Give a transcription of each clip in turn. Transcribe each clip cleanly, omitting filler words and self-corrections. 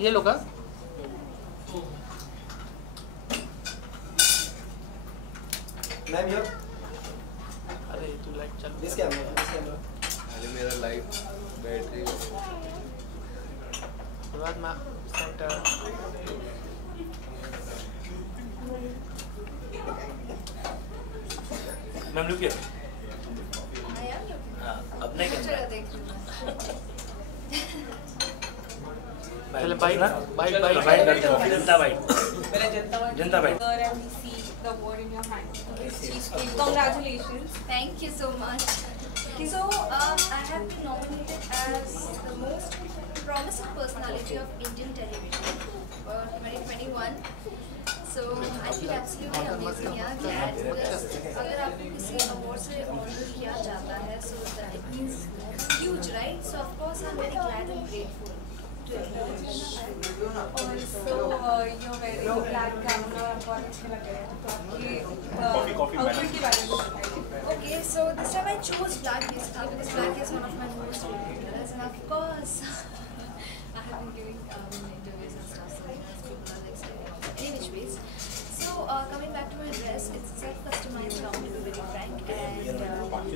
ये लो का मैम ये अरे तू लाइट चल दिस कैमरा अरे मेरा लाइट बैटरी बाद में सेंटर मैम लुक हियर अब नहीं करना पहले बाइट बाइट करते हो जनता bite Janata bite And we see the award in your hand. Congratulations. Thank you so much. So, I have been nominated as the most promising personality of Indian television for 2021. So, I feel absolutely amazing. Yeah, glad because अगर आपको किसी award से honor किया जाता है, so that it means huge, right? So, of course, I'm very glad and grateful. Also, you're wearing black gown और आपको अच्छे लग रहे हैं. तो आपकी outfit के बारे में बताइए. Okay, so this time I chose black basically because black is one of my most favorite colors, and of course, I have been giving interviews and stuff, so people are like staring out any which ways. So coming back to my dress, it's self-customized gown to be very frank, and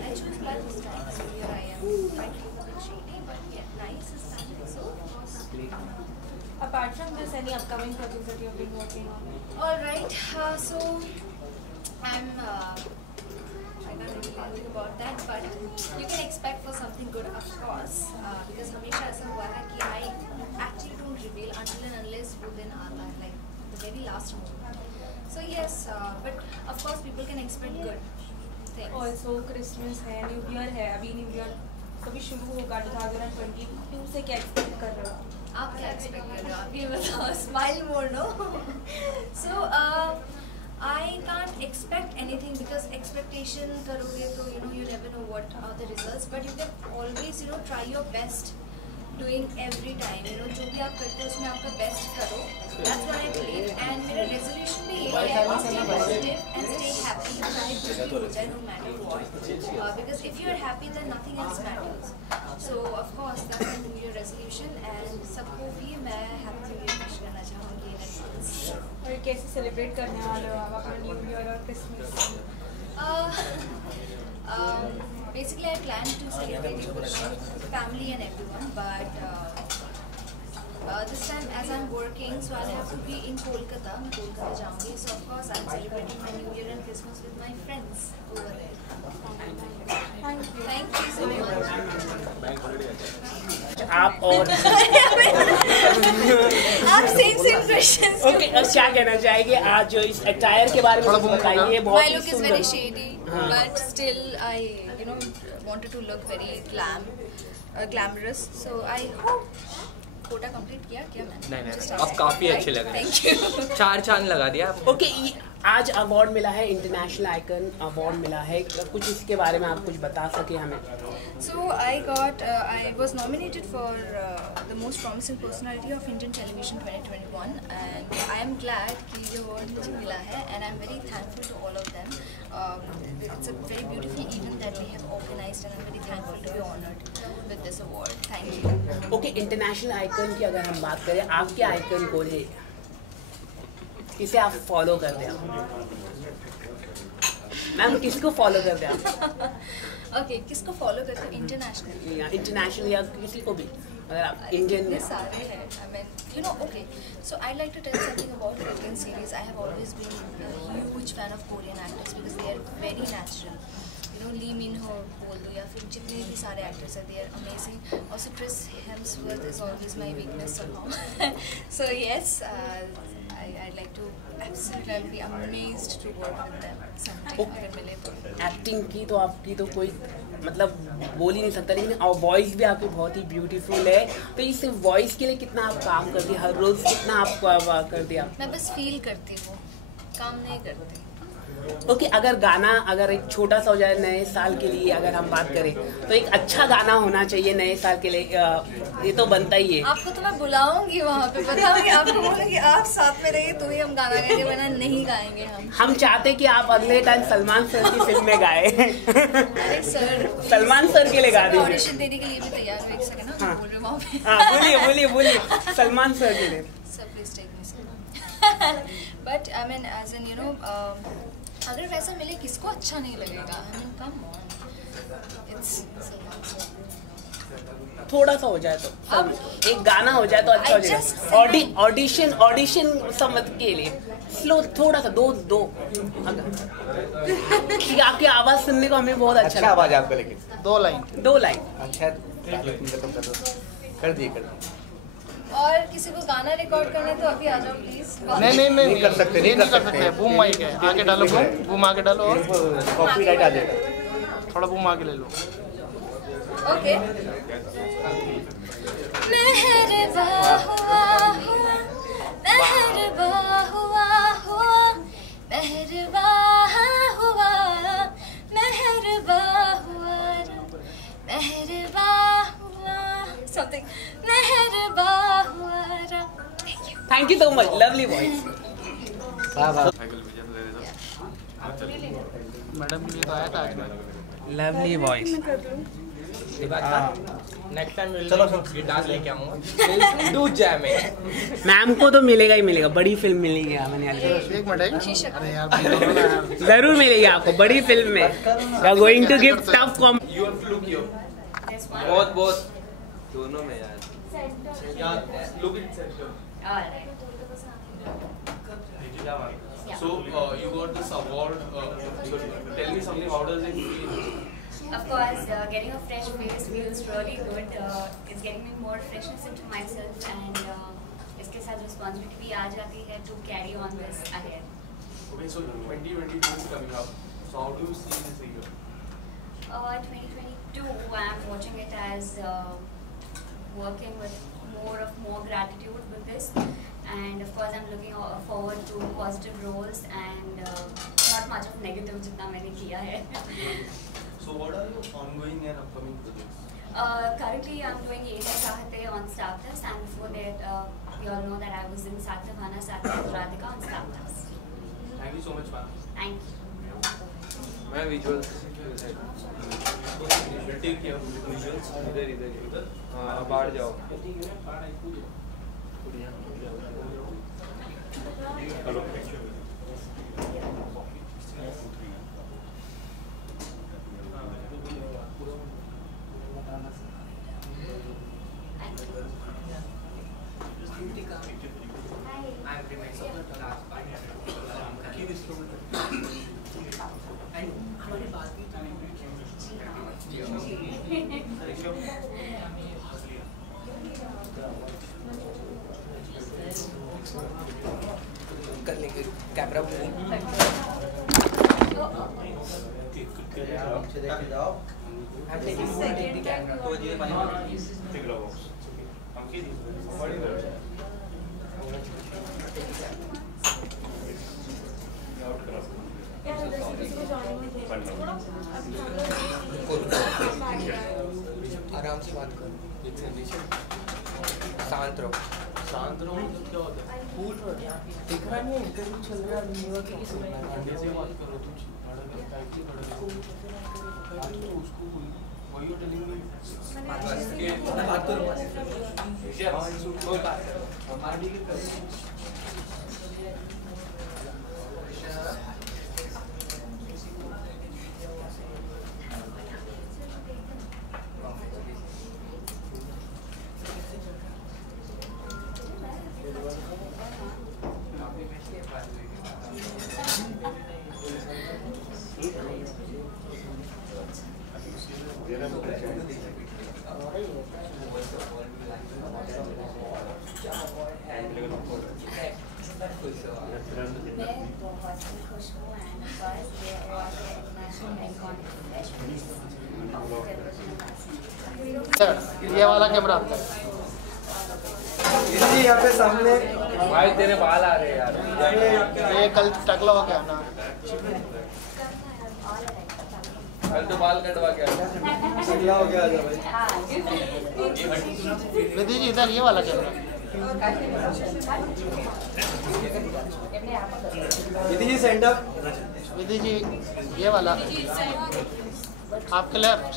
I chose black this time. So here I am, frankly a bit shady, but yeah, nice is standing. So of course. Apart from this, any upcoming projects that you've been working on? All right, so I'm. I can't really think about that, but you can expect for something good, of course, because हमेशा ऐसा हुआ है कि I actually don't reveal until and unless वो दिन आता है, like the very last moment. So yes, but of course people can expect good things. Also, Christmas है, New Year है, अभी New Year कभी शुरू होगा 2022 से क्या एक्सपेक्ट कर रहे हो? आप क्या एक्सपेक्ट कर रहे हो? आप ये बताओ, smile more no. So I can't expect anything because expectation करोगे तो you never know what are the results, but you can always try your best doing every time. जो भी आप करते हो उसमें आपका best करो. That's what I believe, and मेरा resolution भी ये है कि stay positive and stay happy. चाहे कुछ भी हो जाए, no matter what. Because if you are happy, then nothing else matters. So of course that's my New Year resolution, and सबको भी मैं happy New Year wish करना चाहूँगी in advance. और कैसे सेलिब्रेट करने वाले हो आप अपना न्यू ईयर और Christmas? Basically, I plan to celebrate it with family and everyone, but this time as I'm working, so I'll have to be in Kolkata. I'm Kolkata जाऊँगी, so of course I'm celebrating my New Year and Christmas with my friends over there. Thank you so much. आप और आप same questions. Okay, क्या कहना चाहेंगे आज जो इस अटायर के बारे में बताइए? My look is very shady, but still I wanted to look very glamorous. So I hope quota complete किया क्या मैंने? नहीं आप काफी अच्छे लग रहे हैं. Thank you. 4 चांद लगा दिया. ओके, आज अवार्ड मिला है, इंटरनेशनल आइकन अवार्ड मिला है, कुछ इसके बारे में आप कुछ बता सके हमें? So I was nominated for the most promising personality of Indian television 2021, and I am glad कि ये award मुझे मिला है, and I am very thankful to all of them. It's a very beautiful event that we have organized, and I am very thankful to be honored with this award. Thank you. Okay, international icon की अगर हम बात करें, आपके icon कौन है, किसे आप फॉलो करते हैं? मैम किसको फॉलो करते हैं आप? Okay, किसको फॉलो करते हो? इंटरनेशनल या किसी को भी, अगर आप इंडियन में सारे हैं. I mean, okay. So I'd like to tell something about Korean series. I have always been a huge fan of Korean actors because they are very natural. Lee Min-ho बोल दो या फिर जितने भी सारे actors हैं, they are amazing. Also Chris Hemsworth is always my weakness somehow. So yes, I'd like to absolutely be amazed to work with them sometime अगर मिले तो. एक्टिंग की तो आपकी तो कोई मतलब बोल ही नहीं सकता, लेकिन वॉइस भी आपकी बहुत ही ब्यूटीफुल है. तो इस वॉइस के लिए कितना आप काम करती हर रोज, कितना आप कर दिया? मैं बस फील करती हूँ, काम नहीं करती. ओके, अगर गाना अगर एक छोटा सा हो जाए नए साल के लिए, अगर हम बात करें तो एक अच्छा गाना होना चाहिए नए साल के लिए, ये तो बनता ही है। आपको तो मैं बुलाऊंगी वहाँ पे, बताऊंगी आपको, बोलूंगी आप साथ में रहिए तो ही हम गाना गाएंगे, वरना नहीं गाएंगे हम चाहते कि आप अगले टाइम सलमान सर की फिल्म में गाए। अरे सर, सलमान सर के लिए गा दीजिए। ऑडिशन देने के लिए भी तैयार हो, एक सेकंड ना, हाँ। बोल रहे वहाँ पे। हाँ, बोलिए सलमान सर के लिए। Sir please take me sir. But I mean as an you know, अगर वैसा मिले किसको अच्छा नहीं लगेगा, I mean come on, it's थोड़ा सा हो जाए तो, अब एक गाना हो जाए तो अच्छा हो I just जाएगा। ऑडिशन समझ के लिए स्लो थोड़ा सा, दो कि आपकी आवाज सुनने को हमें बहुत अच्छा आवाज आपका, लेकिन 2 लाइन। अच्छा कर दिए और किसी को गाना रिकॉर्ड करना है तो अभी आ जाओ प्लीज। नहीं कर सकते, नहीं कर सकते। बूम माइक है, आगे डालो, बूम आगे डालो और कॉपीराइट आ जाएगा। थोड़ा बूम आगे ले लो। ओके। मेहरबा हुआ हुआ, मेहरबा हुआ हुआ, मेहरबा हुआ, मेहरबा हुआ, मेहरबा हुआ, समथिंग, मेहरबा हुआ। Thank you so much, lovely voice. Madam के लिए तो आया था आज मैं। Lovely voice. नेक्स्ट टाइम चलो गिटार लेके आऊंगा, डू जैम में। मैम को तो मिलेगा ही मिलेगा, बड़ी फिल्म मिलेगी मैंने आज। एक मिनट, अरे यार जरूर मिलेगी आपको बड़ी फिल्म में। We are going to give tough comp. You have to look your बहुत दोनों में यार look it section. So you got this award. Tell me something. How does it feel? Of course, getting a fresh face feels really good. It's getting me more freshness into myself, and इसके साथ responsibility भी आ जाती है to carry on this ahead. Okay, so 2022 is coming up. So how do you see this year? 2022, I'm watching it as working with more gratitude with this. And of course, I'm looking forward to positive roles and not much of negative जितना मैंने किया है. So what are your ongoing and upcoming projects? Currently, I'm doing Ye Hai Chahte on Star Plus, and before that, we all know that I was in Satyavana Satyavana Radhika on Star Plus. Thank you so much, ma'am. Thank you. मैं visuals Take care of visuals. इधर हाँ, बाहर जाओ। कर लेंगे camera आराम से बात करो, शांत रहो। शांत रहो मतलब क्या होता है? दिख रहा नहीं है, इंटरव्यू चल रहा है, अंडे से बात करो, तुम उसको वही हो टेलिंग मी बात करो ये वाला कैमरा यहाँ पे सामने भाई तेरे बाल आ रहे हैं यार। ये कल टकला हो गया ना। कल तो बाल कटवा के आया। अगला हो गया आजा भाई। विधि जी इधर ये वाला कैमरा। विधि जी सेंड अप। विधि जी ये वाला आपके लेफ्ट।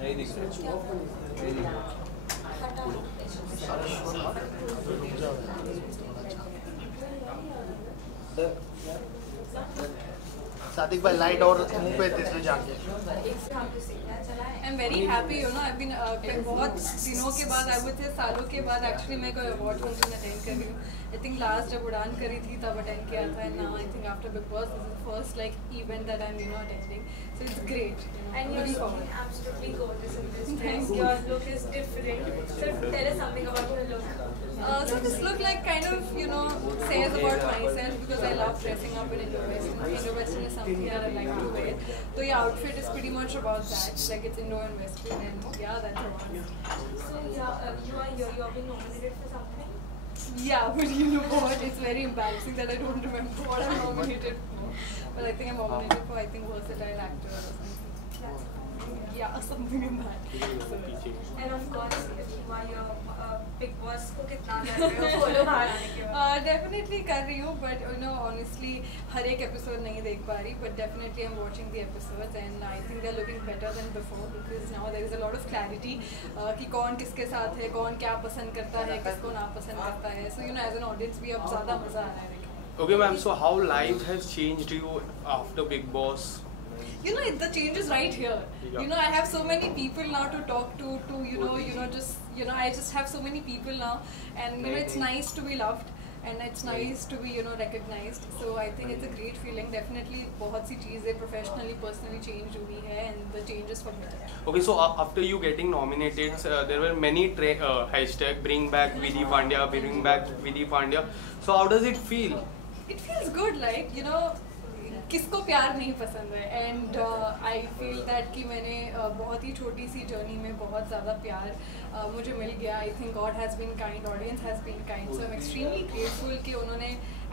नहीं दिख रहा। सादिक भाई लाइट और मुंह पे दे जाके। I'm very happy, you know. I've been बहुत दिनों के बाद, I would say सालों के बाद actually मैं कोई award function attend कर रही हूँ. I think last जब उड़ान करी थी तब attend किया था, and now I think after Big Boss this is the first like event that I'm attending. So it's great. And you're looking absolutely gorgeous in this dress. Your look is different. So tell us something about your look. So this look like kind of says about myself because I love dressing up in Indo-Western. Indo-Western is something that I like to wear. So your outfit is pretty much about that. Like it's Indo and Western, and yeah, that's the one. So yeah, you are here. You have been nominated for something. Yeah, but you know what? It's very embarrassing that I don't remember what I'm nominated for. But I think I'm nominated for versatile actor or something. Yeah, something in that. And of course, you are your Big Boss को कितना कर रहे हो follow बाहर आने के बाद? Definitely कर रही हूँ, but honestly हर एक episode नहीं देख पा रही, but definitely I'm watching the episodes and I think they're looking better than before because now there is a lot of clarity कि कौन किसके साथ है, कौन क्या पसंद करता है, किसको ना पसंद करता है. So as an audience भी अब ज़्यादा मज़ा आ रहा है. Okay, ma'am. So how life has changed you after Big Boss? The change is right here. Yeah. I have so many people now to talk to I just have so many people now, and it's nice to be loved, and it's nice to be recognized. So I think it's a great feeling. Definitely बहुत सी चीजें professionally, personally changed हुई है, and the changes for better. Okay, so after you getting nominated, there were many hashtag bring back Vidhi Pandya, bring back Vidhi Pandya. So how does it feel? It feels good, like किसको प्यार नहीं पसंद है, and I feel that कि मैंने बहुत ही छोटी सी journey में बहुत ज़्यादा प्यार मुझे मिल गया. I think God has been kind, audience has been kind, so I am extremely grateful कि उन्होंने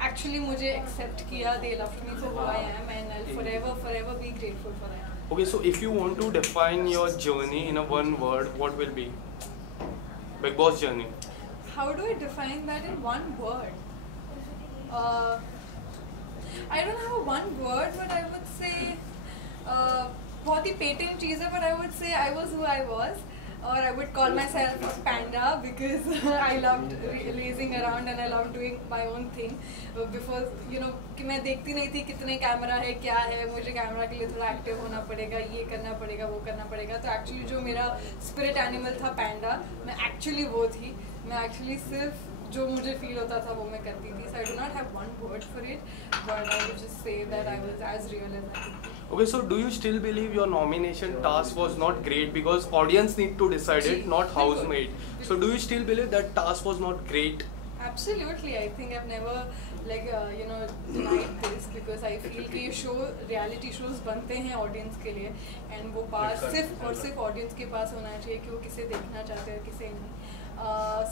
एक्चुअली मुझे एक्सेप्ट किया. They loved me for who I am, and I will forever be grateful for that. Okay, so if you want to define your journey in a one word, what will be? Big Boss journey. How do I define that in one word? I don't have one word, but I would say बहुत ही patent चीज़ है, but I would say I was who I was, or I would call myself a panda because I loved lazing around and I loved doing my own thing. Before कि मैं देखती नहीं थी कितने camera है, क्या है, मुझे कैमरा के लिए थोड़ा एक्टिव होना पड़ेगा, ये करना पड़ेगा, वो करना पड़ेगा. तो एक्चुअली जो मेरा स्पिरिट एनिमल था पैंडा, मैं एक्चुअली वो थी. मैं एक्चुअली सिर्फ जो मुझे फील होता था वो मैं करती थी. So I do not have one word for it, but I would just say that I was as real as I could be. Okay, so do you still believe your nomination task was not great because audience need to decide it, not housemate? So do you still believe that task was not great? Absolutely, I think I've never denied this because I feel कि ये show reality shows बनते हैं audience के लिए, and वो पास सिर्फ और सिर्फ audience के पास होना चाहिए कि वो किसे देखना चाहते हैं, किसे नहीं.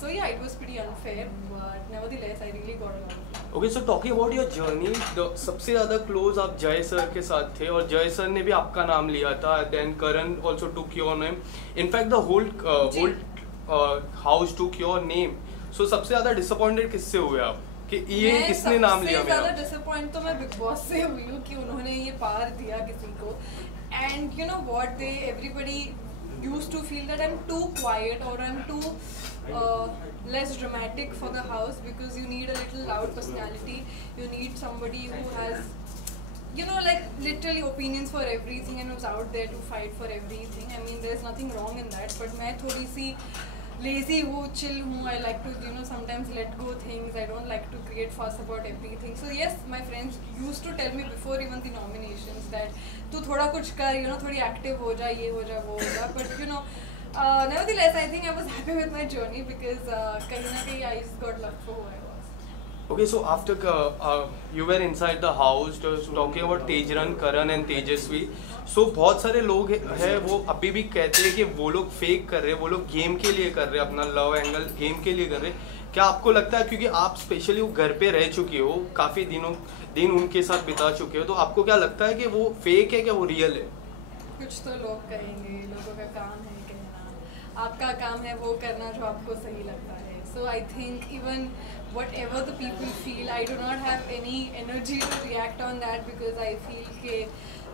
So yeah, it was pretty unfair, but nevertheless, I really got along. Okay, so talking about your journey, सबसे ज़्यादा close आप जय सर के साथ थे और जय सर ने भी आपका नाम लिया था. Then Karan also took your name. In fact, the whole house took your name. So सबसे ज़्यादा disappointed किससे हुए आप कि ये किसने नाम लिया मेरा? सबसे ज़्यादा disappointed तो मैं Big Boss से हुई हूँ कि उन्होंने ये पार दिया किसी को. And you know what, everybody used to feel that I'm too quiet or I'm too less dramatic for the house because you need a little loud personality. You need somebody who has literally opinions for everything and who's out there to fight for everything. I mean, there's nothing wrong in that, but मैं थोड़ी सी lazy हूँ, chill हूँ. I like to sometimes let go things. I don't like to create fuss about everything. So yes, my friends used to tell me before even the nominations that तू थोड़ा कुछ कर, थोड़ी active हो जा, ये हो जा, वो हो जा. But nevertheless, I think I was happy with my journey because कहीं ना कहीं I just got loved for who I was. Okay, so after you were inside the house, talking about Tejran, Karan and Tejasvi. So बहुत सारे लोग हैं वो अभी भी कहते हैं कि वो लोग फेक कर रहे हैं, वो लोग गेम के लिए कर रहे हैं, अपना लव एंगल गेम के लिए कर रहे हैं. क्या आपको लगता है, क्योंकि आप स्पेशली वो घर पे रह चुकी हो, काफ़ी दिन उनके साथ बिता चुके हो, तो आपको क्या लगता है कि वो फेक है क्या वो रियल है? कुछ तो लोग कहेंगे, लोगों का काम है कहना, आपका काम है वो करना जो आपको सही लगता है. So I think even whatever the people feel, I do not have any energy to react on that because I feel कि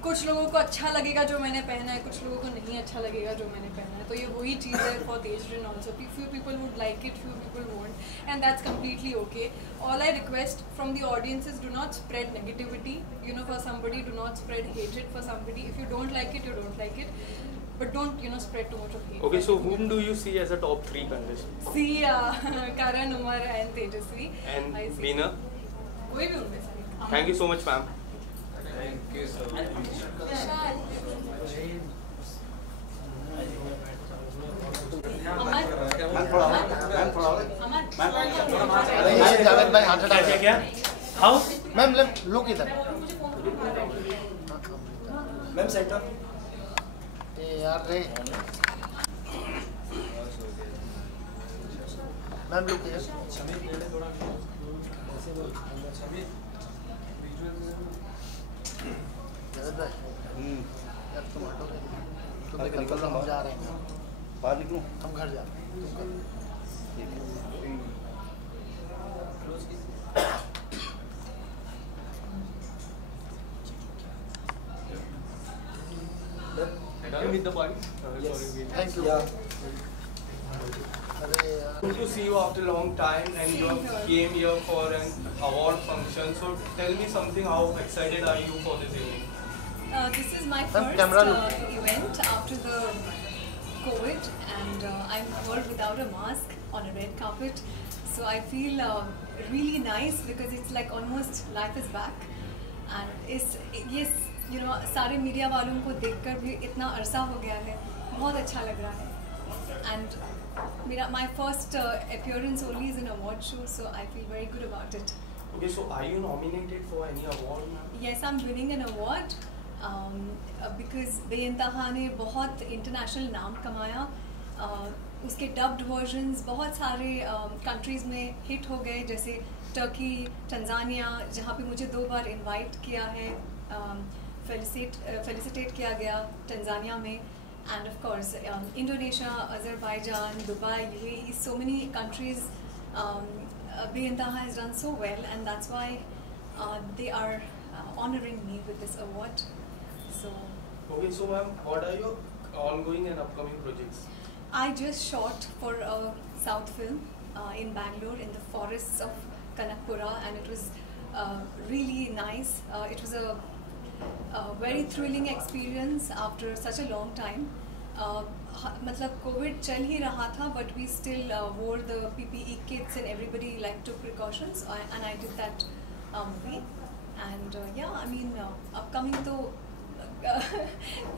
कुछ लोगों को अच्छा लगेगा जो मैंने पहना है, कुछ लोगों को नहीं अच्छा लगेगा जो मैंने पहना है. तो ये वही चीज़ है for Tejrin also. Few people would like it, few people won't, and that's completely okay. All I request from the audience is do not spread negativity. You know, for somebody, do not spread hatred for somebody. If you don't like it, you don't like it. But don't, you know, spread too much of hate. Okay, so whom do you see as a top 3 contestant? See Karan, Umar and Tejasvi. And I see. winner? कोई भी उनमें से एक. Thank you so much, ma'am. Thank you so much. विशाल. अरे ये जावेद भाई हाथ हटा क्या हाउ मैम लुक इधर. Ma'am centre. यार रे मैम लुक इधर. जावेद भाई यार तुम हटोगे, तुम निकल लो, हम जा रहे हैं. बाहर निकलूं? हम घर जा रहे हैं. तुम करो. Done with the party? Yes. Sorry. Thank you. Yeah. अरे यार Good to see you after a long time, and you came here for an award function. So tell me something. How excited are you for this evening? This is my Ma'am, first camera look. event after the COVID, and I'm here without a mask on a red carpet. So I feel really nice because it's like almost life is back. And yes, you know, सारे media वालों को देखकर भी इतना अरसा हो गया है, बहुत अच्छा लग रहा है. And my first appearance only is an award show, so I feel very good about it. Okay, so are you nominated for any award, ma'am? Yes, I'm winning an award because बेइंतहा ने बहुत international नाम कमाया. उसके dubbed versions बहुत सारे countries में hit हो गए, जैसे टर्की, टंजानिया, जहाँ पे मुझे 2 बार invite किया है, felicitate किया गया टंजानिया में. And of course, Indonesia, Azerbaijan, Dubai, UAE, so many countries, beIntaha has done so well, and that's why they are honoring me with this award. So, Okay, so ma'am, what are your ongoing and upcoming projects? I just shot for a South film in Bangalore in the forests of Kanakpura, and it was really nice. It was a very thrilling experience after such a long time. मतलब Covid चल ही रहा था, but we still wore the PPE kits and everybody like took precautions, and I did that movie. And yeah, I mean upcoming तो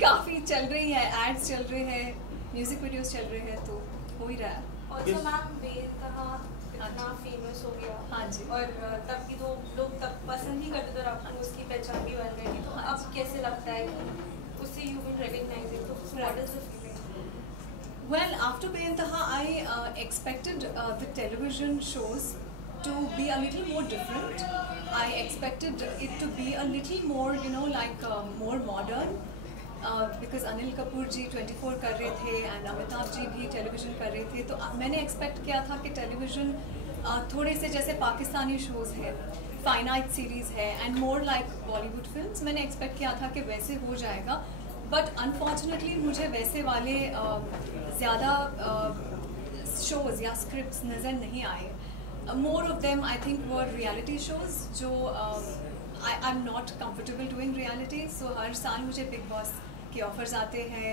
काफ़ी चल रही है, ads चल रहे हैं, music videos चल रहे हैं, तो हो ही रहा है. Also मैम बेइंतहा इतना फेमस हो गया. हाँ जी. और तब की तो लोग तब पसंद नहीं करते थे और आपको उसकी पहचान भी बन गई थी. तो अब कैसे लगता है कि उससे यू विल रिकॉग्नाइज तो what is the feeling? Well, after बेइंतहा I expected the television shows to be a little more different. I expected it to be a little more, you know, like more modern. Because Anil Kapoor ji 24 कर रहे थे and Amitabh ji भी television कर रहे थे, तो मैंने expect किया था कि टेलीविज़न थोड़े से जैसे पाकिस्तानी शोज़ है, फाइनाइट सीरीज़ है, and more like Bollywood films. मैंने एक्सपेक्ट किया था कि वैसे हो जाएगा, बट अनफॉर्चुनेटली मुझे वैसे वाले ज़्यादा शोज़ या स्क्रिप्ट्स नज़र नहीं आए. More of them I think were reality shows, जो I am not comfortable doing reality. So हर साल मुझे बिग बॉस के ऑफर्स आते हैं,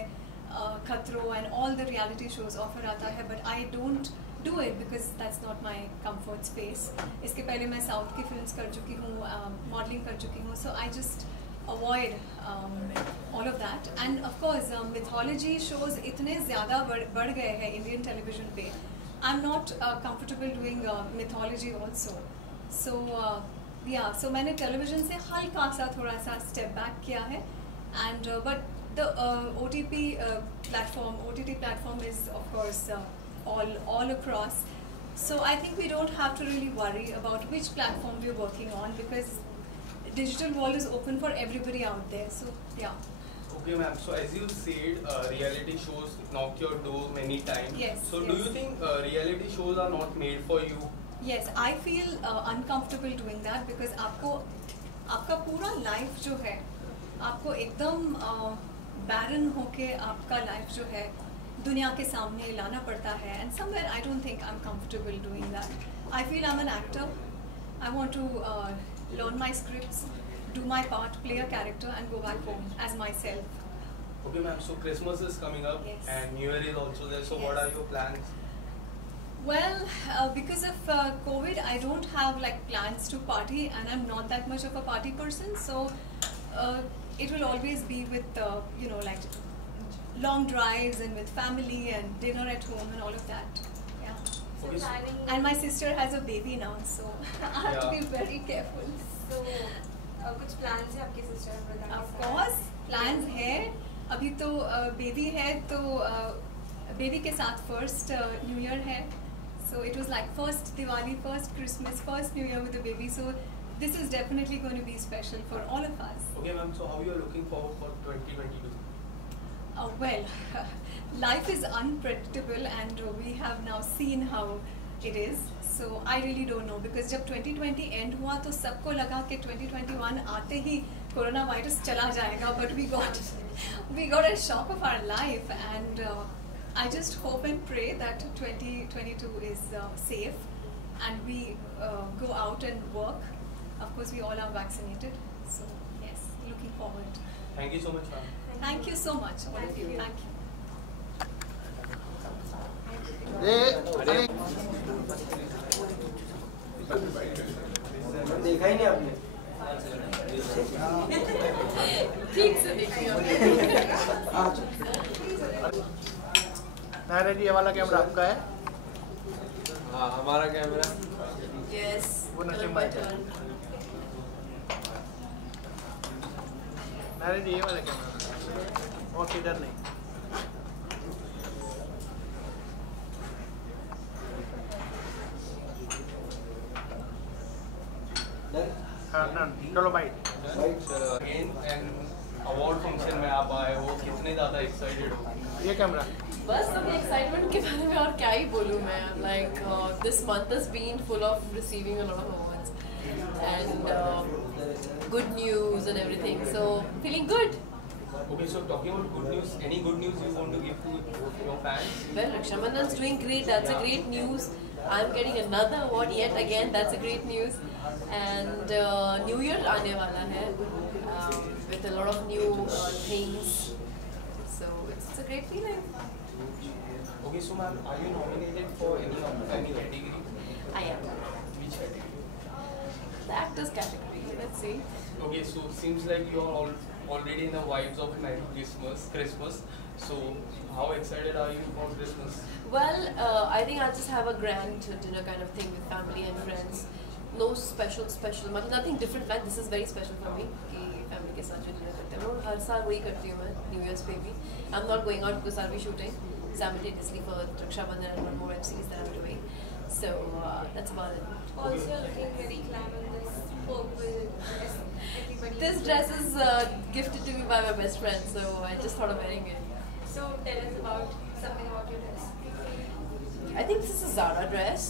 खतरों and all the reality shows offer आता है, but I don't do it because that's not my comfort space. इसके पहले मैं साउथ की फिल्म्स कर चुकी हूँ, मॉडलिंग कर चुकी हूँ, so I just avoid all of that. And of course mythology shows इतने ज़्यादा बढ़ गए हैं इंडियन टेलीविज़न पे. I am not comfortable doing mythology also. So yeah, so मैंने टेलीविज़न से हल्का सा थोड़ा सा स्टेप बैक किया है. And but the OTT platform is of course all across. So I think we don't have to really worry about which platform we're working on, because digital world is open for everybody out there. So yeah. Okay, ma'am. So as you said, reality shows knock your door many times. Yes. So yes. do you think reality shows are not made for you? Yes, I feel uncomfortable doing that, because आपका पूरा life जो है आपको एकदम बैरन होके आपका life जो है दुनिया के सामने लाना पड़ता है, and somewhere I don't think I'm comfortable doing that. I feel I'm an actor. I want to learn my scripts, do my part, play a character, and go back home as myself. Okay, ma'am. So Christmas is coming up, Yes. and New Year is also there. So what Yes. are your plans? Well, because of COVID, I don't have like plans to party, and I'm not that much of a party person. So it will always be with you know, like long drives and with family and dinner at home and all of that. Yeah. So Okay, so- planning. And my sister has a baby now, so I have to be Yeah. very careful. So कुछ plans है आपके sister और brother के Of साथ? course, plans है. अभी तो baby है, तो baby के साथ first New Year है. So it was like first Diwali, first Christmas, first New Year with the baby. So this is definitely going to be special for all of us. Okay, ma'am. So how you are looking forward for 2022? Well, life is unpredictable, and we have now seen how it is. So I really don't know, because जब 2020 end हुआ तो सबको लगा कि 2021 आते ही corona virus चला जाएगा, but we got a shock of our life, and I just hope and pray that 2022 is safe, and we go out and work. Of course, we all are vaccinated, so yes, looking forward. Thank you so much, ma'am. Thank you so much, all of you. Thank you. देखा ही नहीं आपने। ठीक से देखिए। नायरा जी, ये वाला camera आपका है? हाँ, हमारा कैमरा। Yes. वो नसीम भाई का। नायरा जी, ये वाला कैमरा और किधर नहीं। हाँ ना, चलो भाई। Again, and award function में आप आए हो, कितने ज़्यादा excited हो? ये कैमरा। बस अभी एक्साइटमेंट के बारे में और क्या ही बोलूँ मैं, like this month has been full of receiving a lot of awards and good news and everything, so feeling good. Okay, so talking about good news, any good news you want to give to your fans? Well, Raksha Bandhan's doing great, that's a great news. I'm getting another award yet again, that's a great news. And New Year आने वाला है with a lot of new things, so it's a great feeling. Okay, so ma'am, are you nominated for any category? I am. Which category? The actors category, let's see. Okay, so seems like you are already in the vibes of Merry Christmas. So how excited are you for Christmas? Well, I think I'll just have a grand dinner kind of thing with family and friends. No special, मतलब nothing different. Like this is very special for me कि family के साथ जो dinner करते हैं. मैं हर साल वही करती हूँ मैं New Year's पे भी. I'm not going out because I'll be shooting simultaneously for Raksha Bandhan and one more web series that I'm doing. So that's about it. Also looking very glam in this purple dress. Everybody. This dress is gifted to me by my best friend, so I just thought of wearing it. So tell us about something about your dress. I think this is a Zara dress,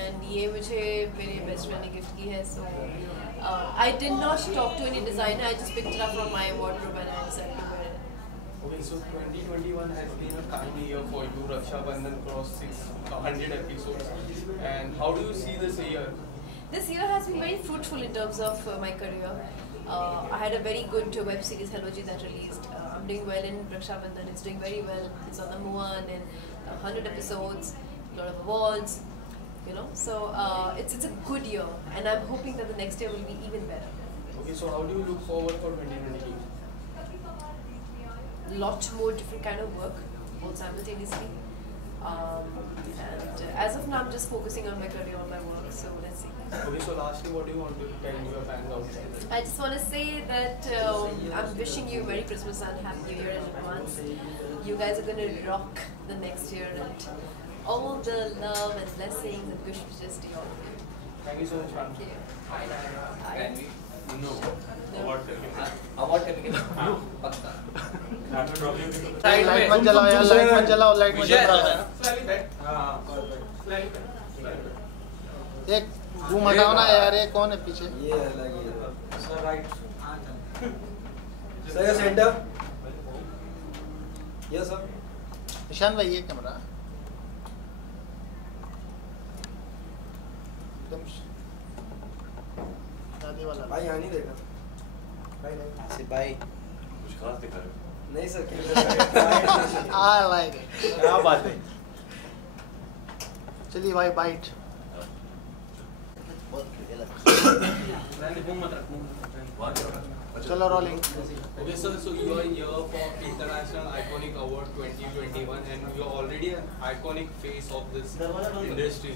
and ये मुझे मेरे best friend ने gift की है. So I did not talk to any designer. I just picked it up from my wardrobe and I decided to wear it. Okay, so 2021 has been a kind year for you. Raksha Bandhan crossed 600 episodes. And how do you see this year? This year has been very fruitful in terms of my career. I had a very good web series, Hello Ji, that released. I'm doing well in Raksha Bandhan. It's doing very well. It's on number 1 in 100 episodes, a lot of awards, you know. So it's a good year, and I'm hoping that the next year will be even better. Okay, so how do you look forward for 2022? Lot more different kind of work, all simultaneously. And as of now, I'm just focusing on my career, on my work. So let's see. Okay, so lastly, what do you want to tell your fans out there? I just want to say that I'm wishing you Merry Christmas and Happy New Year in advance. You guys are going to rock the next year, and all the love and blessings and wish wishes to you all. Thank you so much, ma'am. Thank you. Can we? No. Award करके. Award करके पक्का. Light मत जलाओ यार, light मत जलाओ, light मत जलाओ। एक घूम हटाओ ना यार, ये कौन है पीछे? ये अलग है. Sir right. Sir center. Yes sir. Ishan भाई ये कैमरा। शादी वाला भाई यहाँ नहीं देखा. भाई भाई कुछ खास दिखा रहे हो? नहीं सर. I like it. क्या बात है? चलिए भाई बाइट। चलो rolling. Okay, sir. So you are here for International Iconic Award 2021, and you are already an iconic face of this industry.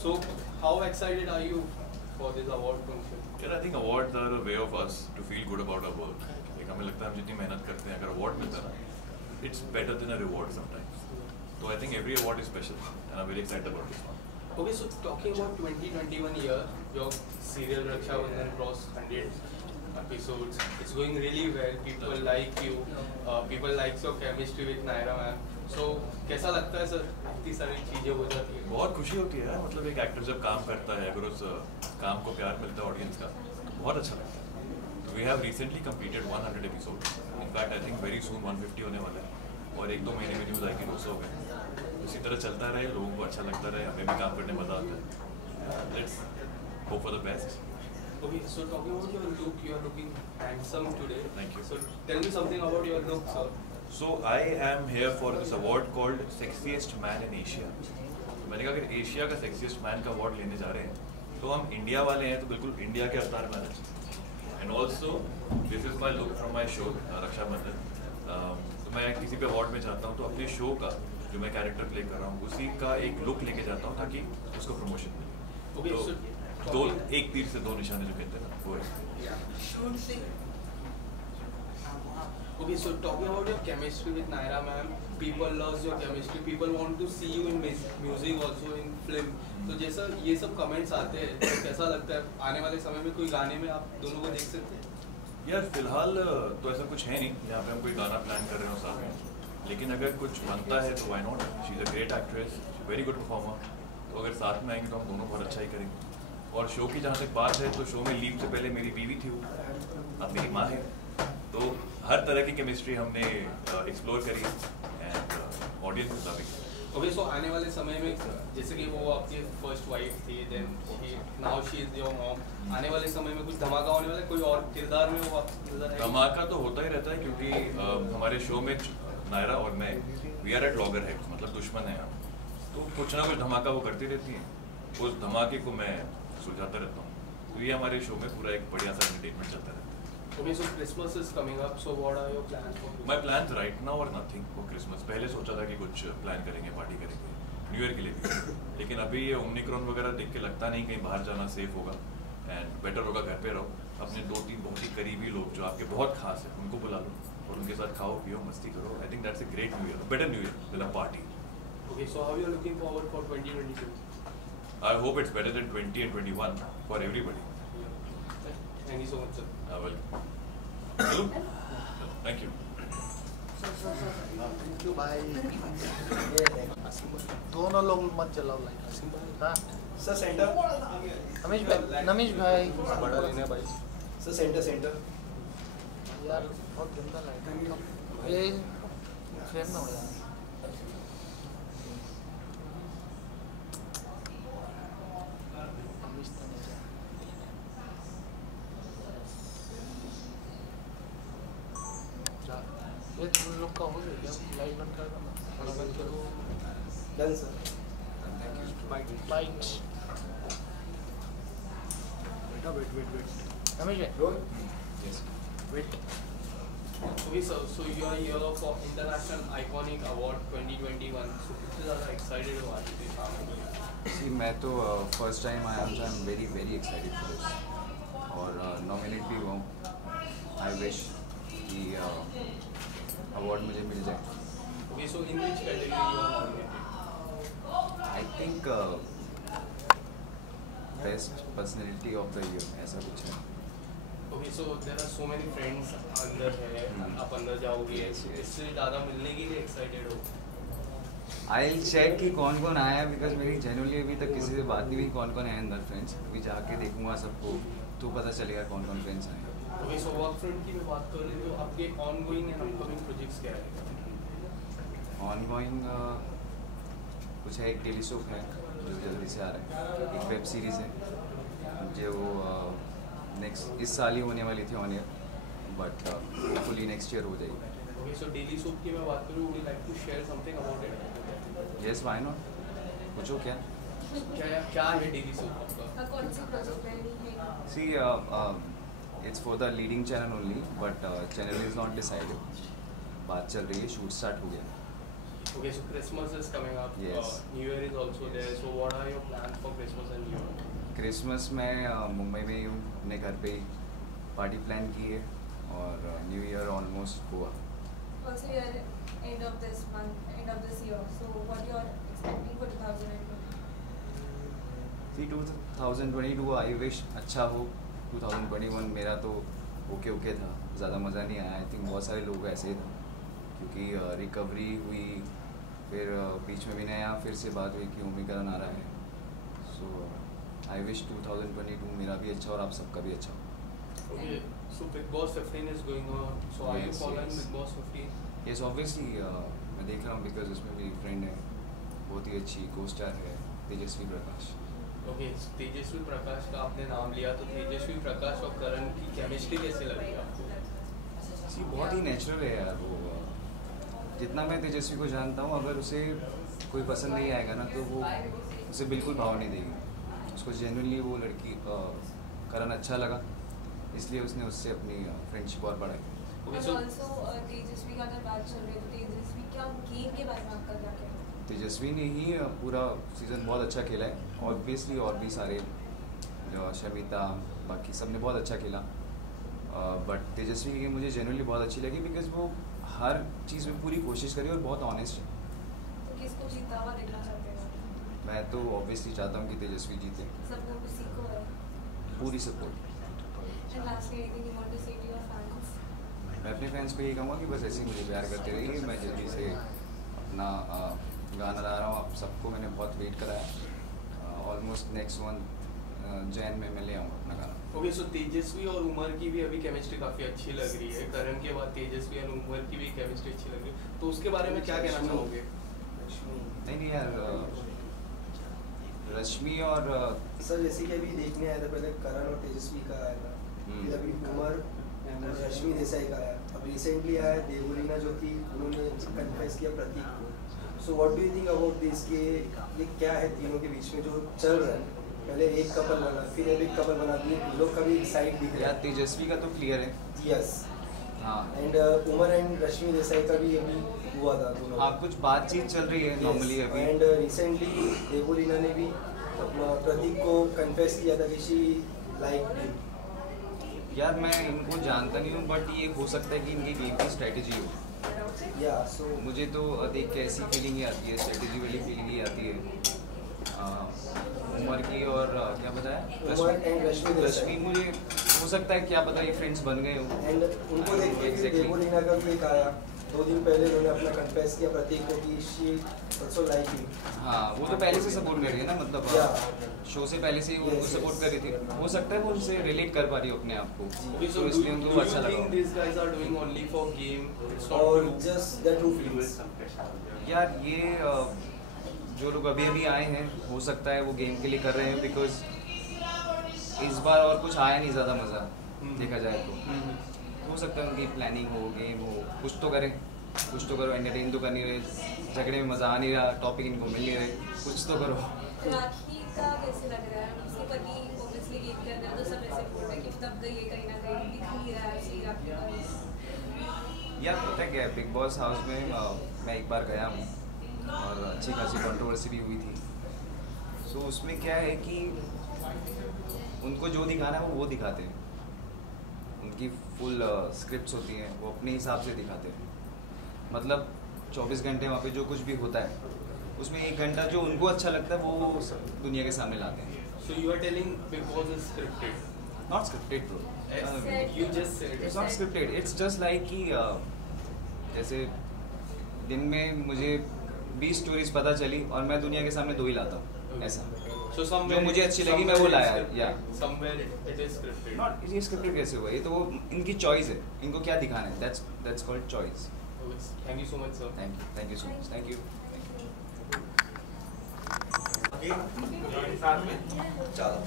So how excited are you for this award function? Yeah, I think awards are a way of us to feel good about our work. Like हमें लगता है हम जितनी मेहनत करते हैं, अगर award मिलता है ना, it's better than a reward sometimes. So I think every award is special, and I'm very excited about this one. Okay, so talking about 2021 year, your serial Raksha Bandhan crossed 100 episodes. It's going really well. People like you. People like your chemistry with Naira ma'am. So कैसा लगता है sir? इतनी सारी चीजें हो जाती है. बहुत खुशी होती है, मतलब एक एक्टर जब काम करता है, अगर उस काम को प्यार मिलता है ऑडियंस का, बहुत अच्छा लगता है. So we have recently completed 100 episodes. In fact, I think very soon 150 होने वाला है. और 1-2 महीने में न्यूज़ आएगी 200 हो गए. इसी तरह चलता रहे, लोगों को अच्छा लगता रहे, हमें भी काम करने मजा आता है. Let's hope for the best. Okay, so talking about your look, you are looking handsome today. Thank you. So tell me something about your look, sir. So I am here for this award called Sexiest Man in Asia. मैंने कहा अगर Asia का sexiest man का award लेने जा रहे हैं तो हम इंडिया वाले हैं, तो बिल्कुल इंडिया के अवतार में आना चाहिए. And also this is my look from my show Rakshabandhan. तो मैं किसी भी अवार्ड में जाता हूँ तो अपने शो का जो मैं कैरेक्टर प्ले कर रहा हूँ उसी का एक लुक लेके जाता हूँ ताकि उसको प्रमोशन मिले. Okay, तो so दो एक तीर से दो निशाने जो कहते हैं ना वो है. Okay, so talking about your chemistry with Naira ma'am, people loves your chemistry. People want to see you in music also in film. तो जैसा ये सब कमेंट्स आते हैं तो कैसा लगता है आने वाले समय में कोई गाने में आप दोनों को देख सकते हैं? यार फिलहाल तो ऐसा कुछ है नहीं जहाँ पे हम कोई गाना प्लान कर रहे हो साथ में, लेकिन अगर कुछ बनता है तो why not. She is a great actress, very good performer. तो अगर साथ में आएंगे तो हम दोनों बहुत अच्छा ही करेंगे. और शो की जहाँ तक बात है तो शो में लीव से पहले मेरी बीवी थी, वो अब मेरी माँ है. तो हर तरह की केमिस्ट्री हमने एक्सप्लोर करी and audience is loving. Okay, so आने वाले समय में जैसे कि वो आपकी फर्स्ट वाइफ थी, then now she is your mom. आने वाले समय में कुछ धमाका होने वाला है, कोई और किरदार में वो आप नजर आएगी? धमाका तो होता ही रहता है क्योंकि हमारे शो में नायरा और मैं वी आर एट लॉगरहेड्स, मतलब दुश्मन है हम. तो कुछ ना कुछ धमाका वो करती रहती हैं, उस धमाके को मैं सुलझाता रहता हूँ. तो ये हमारे शो में पूरा एक बढ़िया सा एंटरटेनमेंट चलता रहता है. Okay, so Christmas is coming up. So what are your plans for? My plans right now are nothing for Christmas. पहले सोचा था कि कुछ प्लान करेंगे, पार्टी करेंगे न्यू ईयर के लिए भी, लेकिन अभी ये ओमिक्रॉन वगैरह देख के लगता नहीं कहीं बाहर जाना सेफ होगा एंड बेटर होगा घर पे रहो. अपने 2-3 बहुत ही करीबी लोग जो आपके बहुत खास है उनको बुला लो और उनके साथ खाओ पियो मस्ती करो. I think that's a great new year, better new year with a party. Okay, so how you are looking forward for 2022? I hope it's better than 20 and 21 for everybody. Thank you so much, sir. Welcome. Thank you. Thank you भाई. दोनों लोग मत जलाओ light. हाँ sir centre. Namish भाई बड़ा लेना भाई. सर सेंटर यार बहुत गंदा लाइट है ये फ्रेम में हो जाए. ये तुम लोग का हो गया, लाइट बंद कर दो ना, थोड़ा बंद करो. Done sir. बाइट बेटा वेट रमेश भाई roll. Yes. Wait. Okay, so you are here for International Iconic Award 2021. So कितने ज़्यादा excited हो आज के काम में? See, मैं तो फर्स्ट टाइम आया हूँ, I am very very excited for this और नॉमिनेट भी हुआ हूँ. आई विश कि अवार्ड मुझे मिल जाए. Okay, so in which category you are nominated? I think best personality of the year ऐसा कुछ है. Okay, so there are so many friends अंदर है, आप अंदर जाओगे, इससे ज़्यादा मिलने के लिए एक्साइटेड हो? I'll check कि कौन कौन आया है, बिकॉज मेरी जनरली अभी तक किसी से बात नहीं हुई कौन कौन है अंदर फ्रेंड्स. अभी जाके देखूंगा सबको तो पता चलेगा कौन कौन फ्रेंड्स हैं. Okay, so वर्क फ्रंट की मैं बात कर रही हूँ, आपके ऑनगोइंग एंड अपकमिंग प्रोजेक्ट्स क्या है? ऑनगोइंग कुछ है, एक डेली सोप है जो जल्दी से आ रहा है, एक वेब सीरीज़ है जो नेक्स्ट इस साल ही होने वाली थी on year, but fully next year हो जाएगी. Okay, so डेली सोप की मैं बात करूँ, would you like to share something about it? Yes, why not? पूछो क्या? क्या है डेली सोप आपका? कौन सी प्रोजेक्ट है? See, it's for the leading channel only, but channel is not decided. बात चल रही है, शूट स्टार्ट हो गया. Okay, so Christmas is coming up. Yes. New Year is also there. So what are your plans for Christmas and New Year? Christmas में मुंबई में ही हूँ, अपने घर पे ही पार्टी प्लान की है, और new year almost Goa. Also, you are end of this month, end of this year. So what you are expecting for 2020? See, 2022 I wish अच्छा हो. 2021 मेरा तो ओके था, ज़्यादा मज़ा नहीं आया. आई थिंक बहुत सारे लोग ऐसे ही थे, क्योंकि रिकवरी हुई, फिर बीच में भी नया फिर से बात हुई कि ओमिक्रॉन आ रहा है. सो आई विश 2022 मेरा भी अच्छा और आप सबका भी अच्छा हो. Okay, so Big Boss 15 is going on. So are you following Big Boss 15? Yes, obviously मैं देख रहा हूँ, बिकॉज उसमें मेरी फ्रेंड है, बहुत ही अच्छी को स्टार है, तेजस्वी प्रकाश. Okay, तेजस्वी प्रकाश का आपने नाम लिया, तो तेजस्वी प्रकाश और करण की केमिस्ट्री कैसे लगी आपको? जी, बहुत ही नेचुरल है यार वो. जितना मैं तेजस्वी को जानता हूँ, अगर उसे कोई पसंद नहीं आएगा ना तो वो उसे बिल्कुल भाव नहीं देगी. उसको जेन्युइनली वो लड़की करण अच्छा लगा, इसलिए उसने उससे अपनी फ्रेंडशिप और बढ़ाई. And also तेजस्वी का अगर बात चल रही है तो तेजस्वी क्या गेम के बारे में आपका क्या कहना है? तेजस्वी ने ही पूरा सीज़न बहुत अच्छा खेला है. ऑब्वियसली और भी सारे शमिता बाकी सब ने बहुत अच्छा खेला, बट तेजस्वी की गेम मुझे जेन्युइनली बहुत अच्छी लगी, बिकॉज वो हर चीज़ में पूरी कोशिश करी और बहुत ऑनेस्ट है. तो किसको जीता हुआ देखना चाहते हैं? मैं तो ऑब्वियसली चाहता हूँ कि तेजस्वी जीते. सब लोग उसी को है. पूरी support. And lastly, anything you want to say to your fans? मैं अपने फैंस को यही कहूँगा कि बस ऐसे ही मुझे प्यार करते रहिए. मैं जल्दी से अपना गाना ला रहा हूँ, आप सबको मैंने बहुत वेट कराया. ऑलमोस्ट नेक्स्ट मंथ जैन में मैं ले आऊँगा अपना गाना. Okay, so तेजस्वी और उमर की भी अभी केमिस्ट्री काफ़ी अच्छी लग रही है. करण के बाद तेजस्वी और उमर की भी केमिस्ट्री अच्छी लग रही है, तो उसके बारे में क्या कहना चाहोगे? नहीं यार, रश्मि और सर जैसे कि अभी देखने आया था, पहले करण और तेजस्वी का आया था, फिर अभी उमर और रश्मि देसाई का आया, अब रिसेंटली आया देवोलीना जो थी, उन्होंने कन्फेस किया प्रतीक को. So what do you think about this कि ये क्या है तीनों के बीच में जो चल रहा है? पहले एक कपल बना, फिर अब एक कपल बना दिए, लोग का भी एक साइड दिख रहा है. तेजस्वी का तो क्लियर है. यस. हाँ. एंड उमर एंड रश्मि देसाई का भी अभी हुआ था दोनों. हाँ, कुछ बातचीत चल रही है नॉर्मली अभी. एंड रिसेंटली देवोलीना ने भी अपना प्रतीक को कन्फेस किया था कि शी लाइक. यार मैं इनको जानता नहीं हूँ, बट ये हो सकता है कि इनकी गेम की स्ट्रेटेजी हो. या सो मुझे तो देख के ऐसी फीलिंग ही आती है, स्ट्रेटेजी वाली फीलिंग ही आती है. उमर की और क्या बताया, उमर एंड रश्मि मुझे हो सकता है क्या पता ये फ्रेंड्स बन गए हो. एंड उनको देख के देवोलीना का भी एक आया 2 दिन पहले, उन्होंने अपना कन्फेस किया प्रतीक को कि शी आल्सो लाइक यू. हाँ, वो तो पहले से सपोर्ट कर रही है ना, मतलब शो से पहले से ही वो सपोर्ट कर रही थी. हो सकता है वो उनसे रिलेट कर पा रही हो अपने आप को, तो इसलिए उनको अच्छा लगा. These guys are doing only for game, it's not और true. Just the true feelings. यार ये जो लोग अभी अभी आए हैं, हो सकता है वो गेम के लिए कर रहे हैं, बिकॉज इस बार और कुछ आया नहीं ज़्यादा मज़ा देखा जाए तो. हो सकता है उनकी प्लानिंग हो, गेम हो, कुछ तो करें, कुछ तो करो. एंटरटेन तो कर नहीं रहे, झगड़े में मज़ा आ नहीं रहा, टॉपिक इनको मिल नहीं रहे, कुछ तो करो. राखी का कैसे लग रहा है? उसके पति ऑब्वियसली गेम कर रहा है, तो सब ऐसे बोल रहे हैं कि तब ये कहीं ना कहीं दिख नहीं रहा है असली राखी का. यार पता क्या है, बिग बॉस हाउस में मैं एक बार गया हूँ और अच्छी खासी कंट्रोवर्सी भी हुई थी. सो उसमें क्या है कि उनको जो दिखाना है वो दिखाते हैं. उनकी फुल स्क्रिप्ट्स होती हैं, वो अपने हिसाब से दिखाते हैं. मतलब 24 घंटे वहाँ पे जो कुछ भी होता है उसमें 1 घंटा जो उनको अच्छा लगता है वो दुनिया के सामने लाते हैं. So you are telling Bigg Boss is scripted? Not scripted, bro. You just said It's not scripted. It's just like कि जैसे दिन में मुझे 20 स्टोरीज पता चली और मैं दुनिया के सामने 2 ही लाता हूँ, ऐसा. So जो मुझे अच्छी लगी मैं वो लाया. या somewhere it is scripted. Not ये scripted कैसे हुआ? ये तो वो इनकी चॉइस है, इनको क्या दिखाना है. That's called choice. Thank you so much, sir. Thank you so much. Thank you. चलो.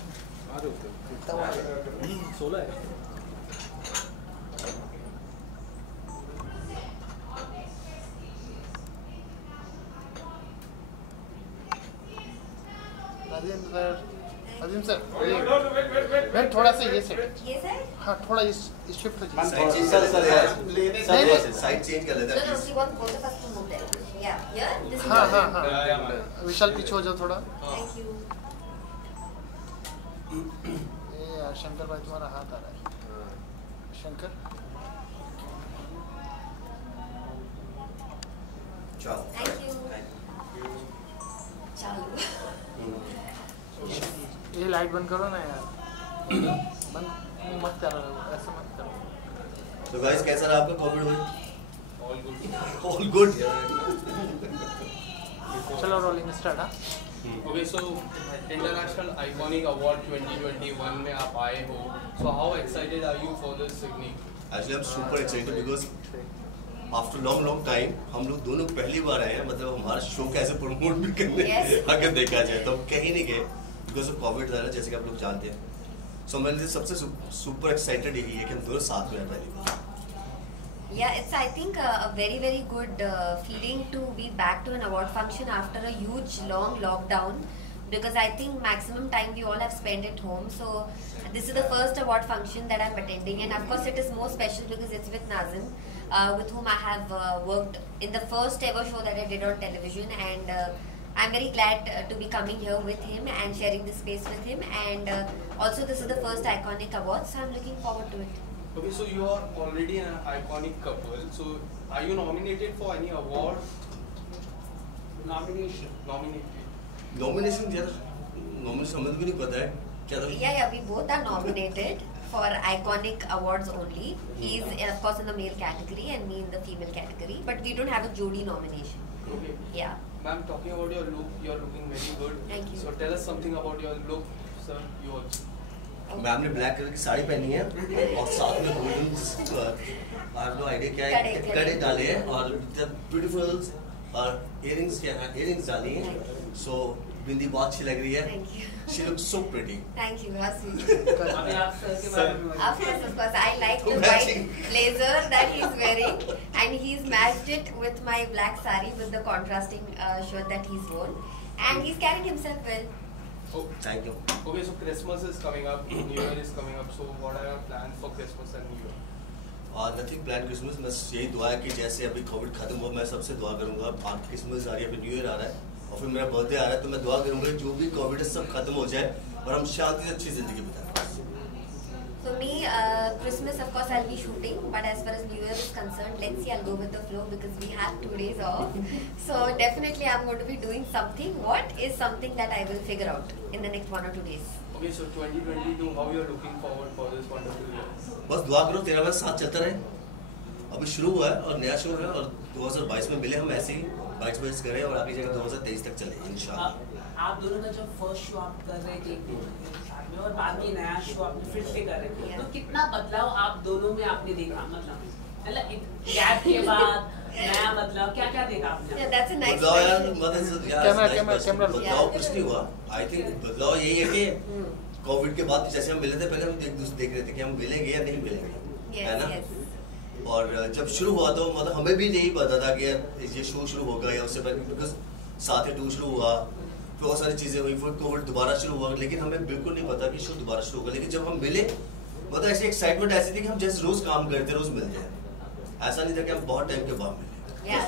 16 है. अजीम सर मैं थोड़ा सा ये सेट. ये सर हाँ थोड़ा इस शिफ्ट हो जाए. साइड चेंज कर लेते हैं. साइड चेंज कर लेते हैं. he wants both of us to move there. Yeah, here. This is हाँ. विशाल पीछे हो जाओ थोड़ा. Thank you. ये यार शंकर भाई तुम्हारा हाथ आ रहा है. शंकर. चलो. Thank you. चलो. ये लाइट बंद करो ना यार. बंद मत करो, ऐसा मत करो. तो गाइस कैसा रहा आपका कोविड में? All good. चलो रोलिंग स्टार्ट. हाँ. Okay, so International Iconic Award 2021 में आप आए हो. So how excited are you for this signing? Actually I'm super excited because after long time हम लोग दोनों पहली बार आए हैं. मतलब हमारा शो कैसे प्रमोट भी करने अगर देखा जाए तो हम कहीं नहीं गए बिकॉज ऑफ कोविड था, जैसे कि आप लोग जानते हैं. सो मेरे लिए सबसे सुपर एक्साइटेड यही है कि हम दोनों साथ में हैं पहली बार. Yeah, it's I think a very good feeling to be back to an award function after a huge long lockdown, because I think maximum time we all have spent at home. So this is the first award function that I'm attending, and of course it is more special because it's with Nazim, with whom I have worked in the first ever show that I did on television, and I'm very glad to be coming here with him and sharing this space with him, and also this is the first Iconic Award, so I'm looking forward to it. Okay, so you are already an iconic couple. So are you nominated for any award? Nomination यार nomination हमें भी नहीं पता है क्या था. Yeah, we both are nominated for Iconic Awards only. He's of course in the male category and me in the female category, but we don't have a Jodi nomination. Okay. Yeah. Ma'am, talking about your look, you are looking very good. Thank you. So tell us something about your look, sir. You also. Ma'am ने black colour की साड़ी पहनी है और साथ में golden आपको idea क्या है कड़े डाले हैं और ब्यूटीफुल और इयरिंग्स डाली हैं. सो बिंदी बहुत अच्छी लग रही है. She looks so pretty. Thank you. How sweet. Of course, I like the white blazer that he's wearing, and he's matched it with my black sari with the contrasting shirt that he's worn, and he's carrying himself well. Oh, thank you. Okay, so Christmas is coming up, New Year is coming up. So what are your plans for Christmas and New Year? Nothing plan Christmas. बस यही दुआ है कि जैसे अभी Covid खत्म हुआ मैं सबसे दुआ करूंगा. बाकी क्रिसमस आ रही है, अभी न्यू ईयर आ रहा है और फिर मेरा बर्थडे आ रहा है, तो मैं दुआ करूंगा जो भी कोविड है सब खत्म हो जाए और हम शांति से अच्छी जिंदगी बिताएं. For me, Christmas of course I'll be shooting, but as far as New Year is concerned, let's see, I'll go with the flow because we have 2 days off. So definitely I'm going to be doing something. What is something that I will figure out in the next 1 or 2 days. Okay, so 2022, how you are looking forward for this wonderful year? बस दुआ करो तेरा बस साथ चलता रहे. अभी शुरू हुआ है और नया शो है और 2022 में मिले हम ऐसे ही 22 करें और आगे जगह 2023 तक चले इंशाल्लाह. आप दोनों का जब फर्स्ट शो आप कर रहे थे साथ में और बाकी नया शो आपने फिर से कर रहे थे, तो कितना बदलाव आप दोनों में आपने देखा? मतलब गैप के बाद नया बदलाव क्या देखा आपने? बदलाव कुछ नहीं हुआ. आई थिंक बदलाव यही है कि कोविड के बाद जैसे हम मिले थे पहले हम एक दूसरे देख रहे थे कि हम मिलेंगे या नहीं मिलेंगे, है ना. और जब शुरू हुआ तो मतलब हमें भी नहीं पता था कि ये शो शुरू होगा या उससे पहले, बिकॉज साथ ही 2 शुरू हुआ, बहुत सारी चीजें हुई, फिर कोविड दोबारा शुरू हुआ, लेकिन हमें बिल्कुल नहीं पता कि शो दोबारा शुरू होगा. लेकिन जब हम मिले मतलब ऐसी एक्साइटमेंट ऐसी थी कि हम जैसे रोज काम करते रोज मिल जाए. ऐसा नहीं था कि हम बहुत टाइम के बाद मिले.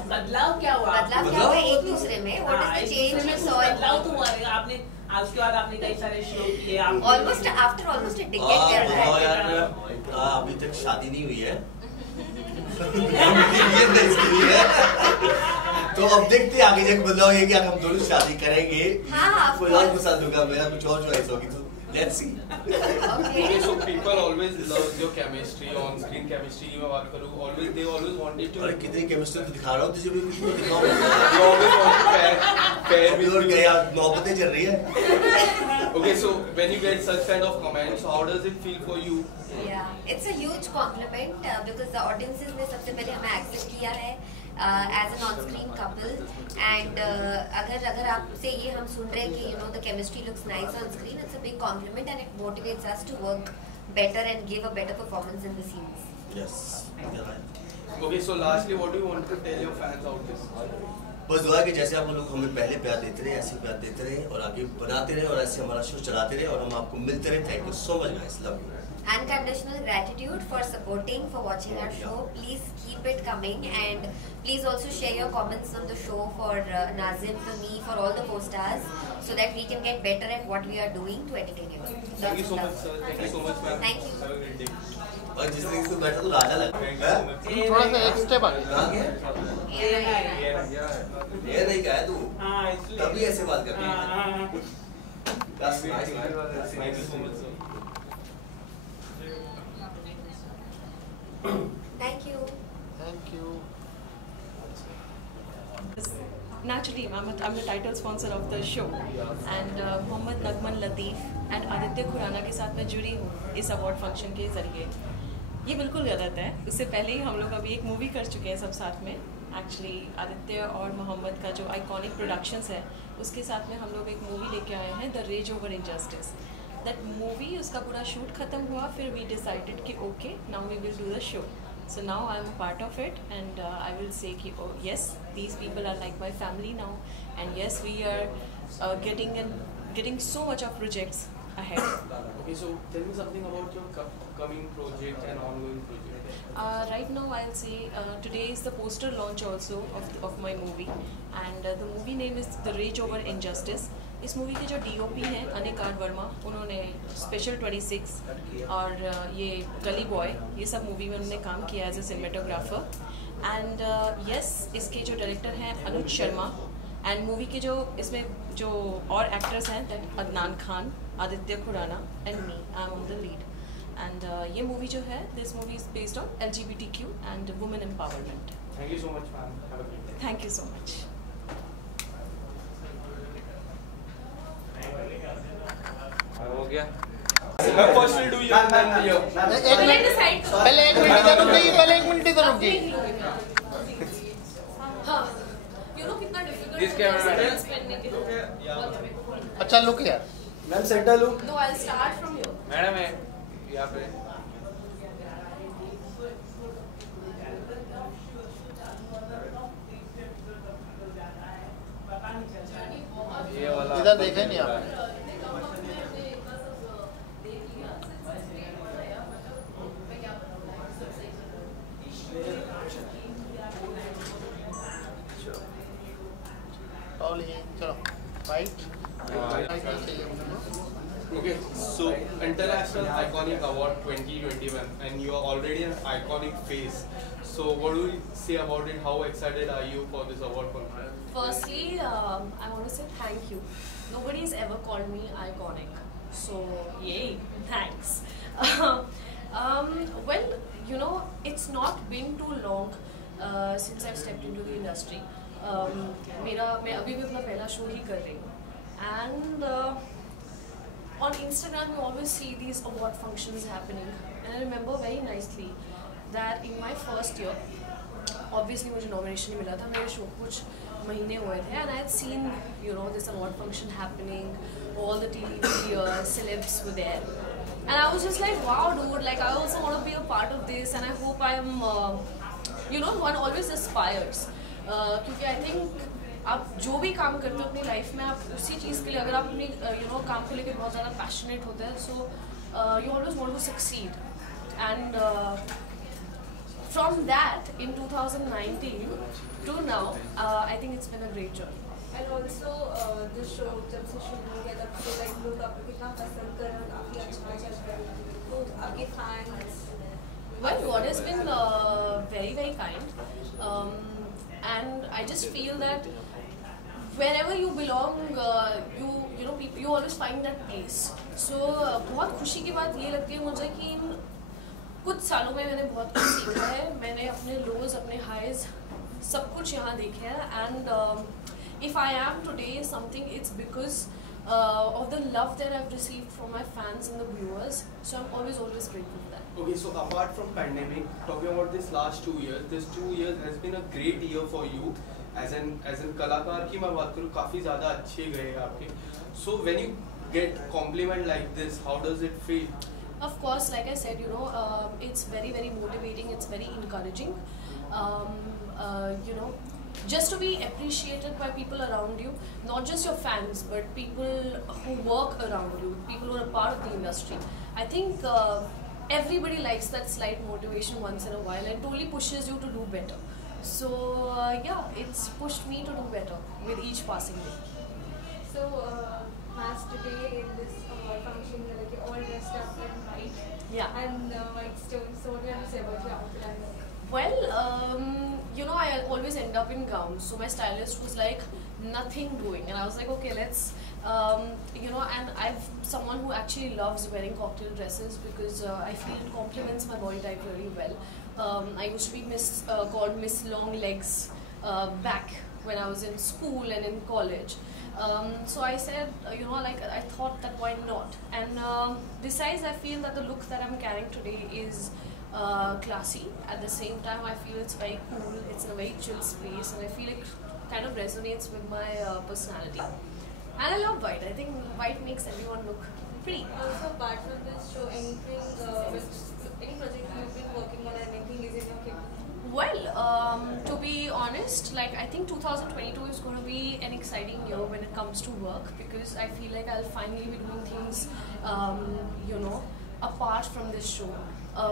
बदलाव क्या हुआ? बदलाव एक दूसरे में. बदलाव तो हुआ है. आपने उसके बाद आपने कई सारे शो किए. Almost a decade. अभी तक शादी नहीं हुई है. तो अब देखते हैं आगे जाके बदलाव ये कि अगर हम दोनों शादी करेंगे हाँ, कोई और पसंद होगा, मेरा कुछ और चॉइस होगी, तो let's see. Okay, so people always love your chemistry, on screen chemistry की मैं बात करूँ, they always wanted to। अरे कितनी केमिस्ट्री तो दिखा रहा हूँ तुझे भी, कितनी दिखाऊँ? You always want to pair with और क्या नौबतें चल रही है? Okay, so when you get such kind of comments, how does it feel for you? Yeah, it's a huge compliment because the audiences ने सबसे पहले हमें accept किया है as an on-screen couple, and अगर आपसे ये हम सुन रहे हैं कि you know the chemistry looks nice on screen, it's a big compliment and it motivates us to work better and give a better performance in the scenes. Yes, you're right. Okay, so lastly, what do you want to tell your fans out there? बस दुआ है कि जैसे आप लोग हमें पहले प्यार देते रहे, ऐसे प्यार देते रहे और आगे बनाते रहे और ऐसे हमारा शो चलाते रहे और हम आपको मिलते रहे। Thank you so much guys, love you. Unconditional gratitude for supporting, for watching our show. Please keep it coming and please also share your comments on the show for Nazim, for me, for all the co-stars, so that we can get better at what we are doing to entertain you. Thank you so much, sir. Thank you so much, ma'am. Thank you. Have a great day. और जिस तरीके से बैठा तो राजा लग रहा है। थोड़ा सा एक स्टेप आगे। कहाँ गया? ये नहीं कहा है तू? तभी ऐसे बात कर रही है। That's nice, man. Thank you so much, sir. Thank you. Thank you. Naturally, I'm the title sponsor of the show, and Mohammad Nagman Latif and Aditya Khurana के साथ मैं जुड़ी हूँ इस अवार्ड फंक्शन के ज़रिए। ये बिल्कुल गलत है, उससे पहले ही हम लोग अभी एक मूवी कर चुके हैं सब साथ में। एक्चुअली आदित्य और मोहम्मद का जो आइकॉनिक प्रोडक्शंस है उसके साथ में हम लोग एक मूवी लेके आए हैं, the rage over injustice. That movie, उसका पूरा शूट ख़त्म हुआ, फिर वी डिसाइडेड कि okay now we will do the show. So now I'm a part of it, and I will say कि oh yes, these people are like my family now, and yes, we are getting so much of projects ahead. Okay, so tell me something about your upcoming project and ongoing project. Right now I'll say today is the poster launch also of my movie, and the movie name is The Rage Over Injustice. इस movie के जो DOP हैं अनिकार्ड वर्मा, उन्होंने special 26 और ये गली boy, ये सब मूवी में उन्होंने काम किया as a cinematographer. And yes, इसके जो डायरेक्टर हैं अनुज शर्मा, एंड मूवी के जो इसमें जो और एक्टर्स हैं that Adnan Khan, Aditya Khurana and me, I am on the lead. And ये मूवी जो है, this movie is based on LGBTQ and women empowerment. Thank you so much, ma'am. Have a great day. Thank you so much. हो गया। मैं first will do you then you। पहले एक minute इधर रुक जाइए, पहले एक मिनट इधर रुक जाइए। हाँ, you know कितना difficult This camera है पहनने के लिए। अच्छा लुक यार। Ma'am centre look. No, I'll start from here. Madam है यहाँ पे। ये वाला इधर देखे नहीं आप। चलो right. Okay, so International Iconic Award 2021, and you are already an iconic face. So what do you say about it? How excited are you for this award function? Firstly, I want to say thank you. Nobody's ever called me iconic, so yay, thanks. Well, you know, it's not been too long since I've stepped into the industry. मैं अभी भी अपना पहला show ही कर रही हूँ, and on Instagram you always see these award functions happening, and I remember very nicely that in my first year, obviously मुझे nomination नहीं मिला था, मेरे शो कुछ महीने हुए थे, and I had seen, you know, this award function happening, all the TV celebs were there, and I was just like, wow dude, like I also want to be a part of this, and I hope I am you know, one always aspires, क्योंकि I think आप जो भी काम करते हो अपनी life में, आप उसी चीज़ के लिए, अगर आप अपनी यू नो काम को लेकर बहुत ज़्यादा पैशनेट होते हैं, so you always want to succeed, and from that in 2019 to now I think it's been a great journey. And also the show जब से शुरू हो गया तब से लाइक लोग आपको कितना पसंद कर रहे हैं, काफ़ी अच्छा चल रहा है, तो आपके fans Well, God has been very, very kind. and I just feel that wherever you belong, you know people, you always find that place. So बहुत खुशी की बात ये लगती है मुझे कि इन कुछ सालों में मैंने बहुत कुछ सीखा है. मैंने अपने lows, अपने highs सब कुछ यहाँ देखे हैं, and if I am today something, it's because of the love that I've received from my fans and the viewers. So I'm always grateful for that. Okay, so apart from pandemic, talking about this last 2 years, this 2 years has been a great year for you. As an कलाकार की मैं बात करूँ, काफ़ी ज़्यादा अच्छे गए आपके. So when you get compliment like this, how does it feel? Of course, like I said, you know, it's very motivating. It's very encouraging. You know, just to be appreciated by people around you, not just your fans, but people who work around you, people who are a part of the industry. I think everybody likes that slight motivation once in a while, and totally pushes you to do better. So yeah, it's pushed me to do better with each passing day. So as today in this function, you're like all dressed up in white. Yeah. And white stones. So what do you have to say about your outfit? Well, you know, I always end up in gowns. So my stylist was like, nothing going, and I was like, okay, let's. You know, and I'm someone who actually loves wearing cocktail dresses because I feel it complements my body type really well. I used to be called Miss Long Legs back when I was in school and in college. So I said, you know, like I thought that why not? And besides, I feel that the look that I'm carrying today is classy. At the same time, I feel it's very cool. It's in a very chill space, and I feel it kind of resonates with my personality. And I love white. I think white makes everyone look pretty. Also, apart from this show, anything any project you've been working on, anything is in your kit? Well, to be honest, like I think 2022 is going to be an exciting year when it comes to work, because I feel like I'll finally be doing things, you know, apart from this show.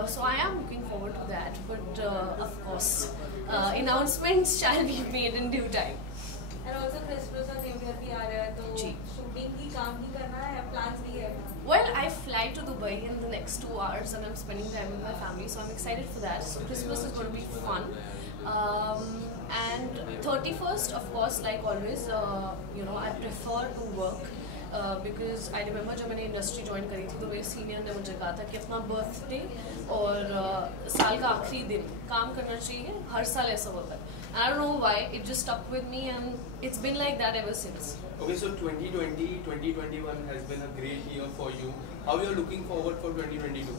So I am looking forward to that. But of course, announcements shall be made in due time. And also Christmas और New Year भी आ रहा है, तो shooting की काम ही करना है, plans भी है. Well, I fly to Dubai in the next 2 hours, and I'm spending time with my family, so I'm excited for that. So Christmas is going to be fun. And 31st, of course, like always, you know, I prefer to work. Because I remember जब मैंने industry join करी थी तो मेरे senior ने मुझे कहा था कि अपना बर्थडे और साल का आखिरी दिन काम करना चाहिए, हर साल ऐसा होता है. And I don't know why, it just stuck with me, and it's been like that ever since. Okay, so 2020, 2021 has been a great year for you. How you are looking forward for 2022?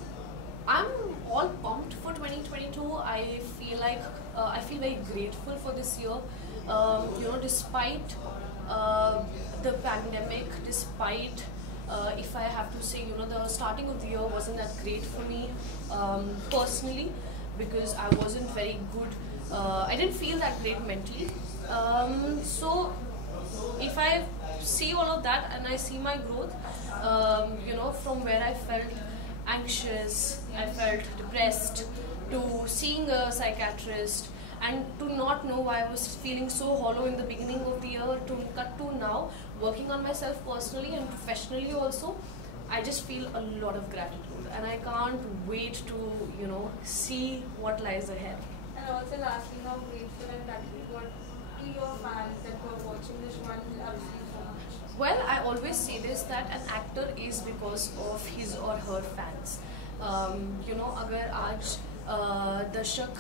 I'm all pumped for 2022. I feel like I feel very grateful for this year. You know, despite the pandemic, despite if I have to say, you know, the starting of the year wasn't that great for me personally, because I wasn't very good. I didn't feel that great mentally. So if I see all of that and I see my growth, you know, from where I felt anxious, I felt depressed, to seeing a psychiatrist, and to not know why I was feeling so hollow in the beginning of the year, to cut to now working on myself personally and professionally also, I just feel a lot of gratitude, and I can't wait to, you know, see what lies ahead. And also lastly, how grateful and gratitude to your fans that were watching this one loves you so much. Well, I always say this, that an actor is because of his or her fans. You know, अगर आज दर्शक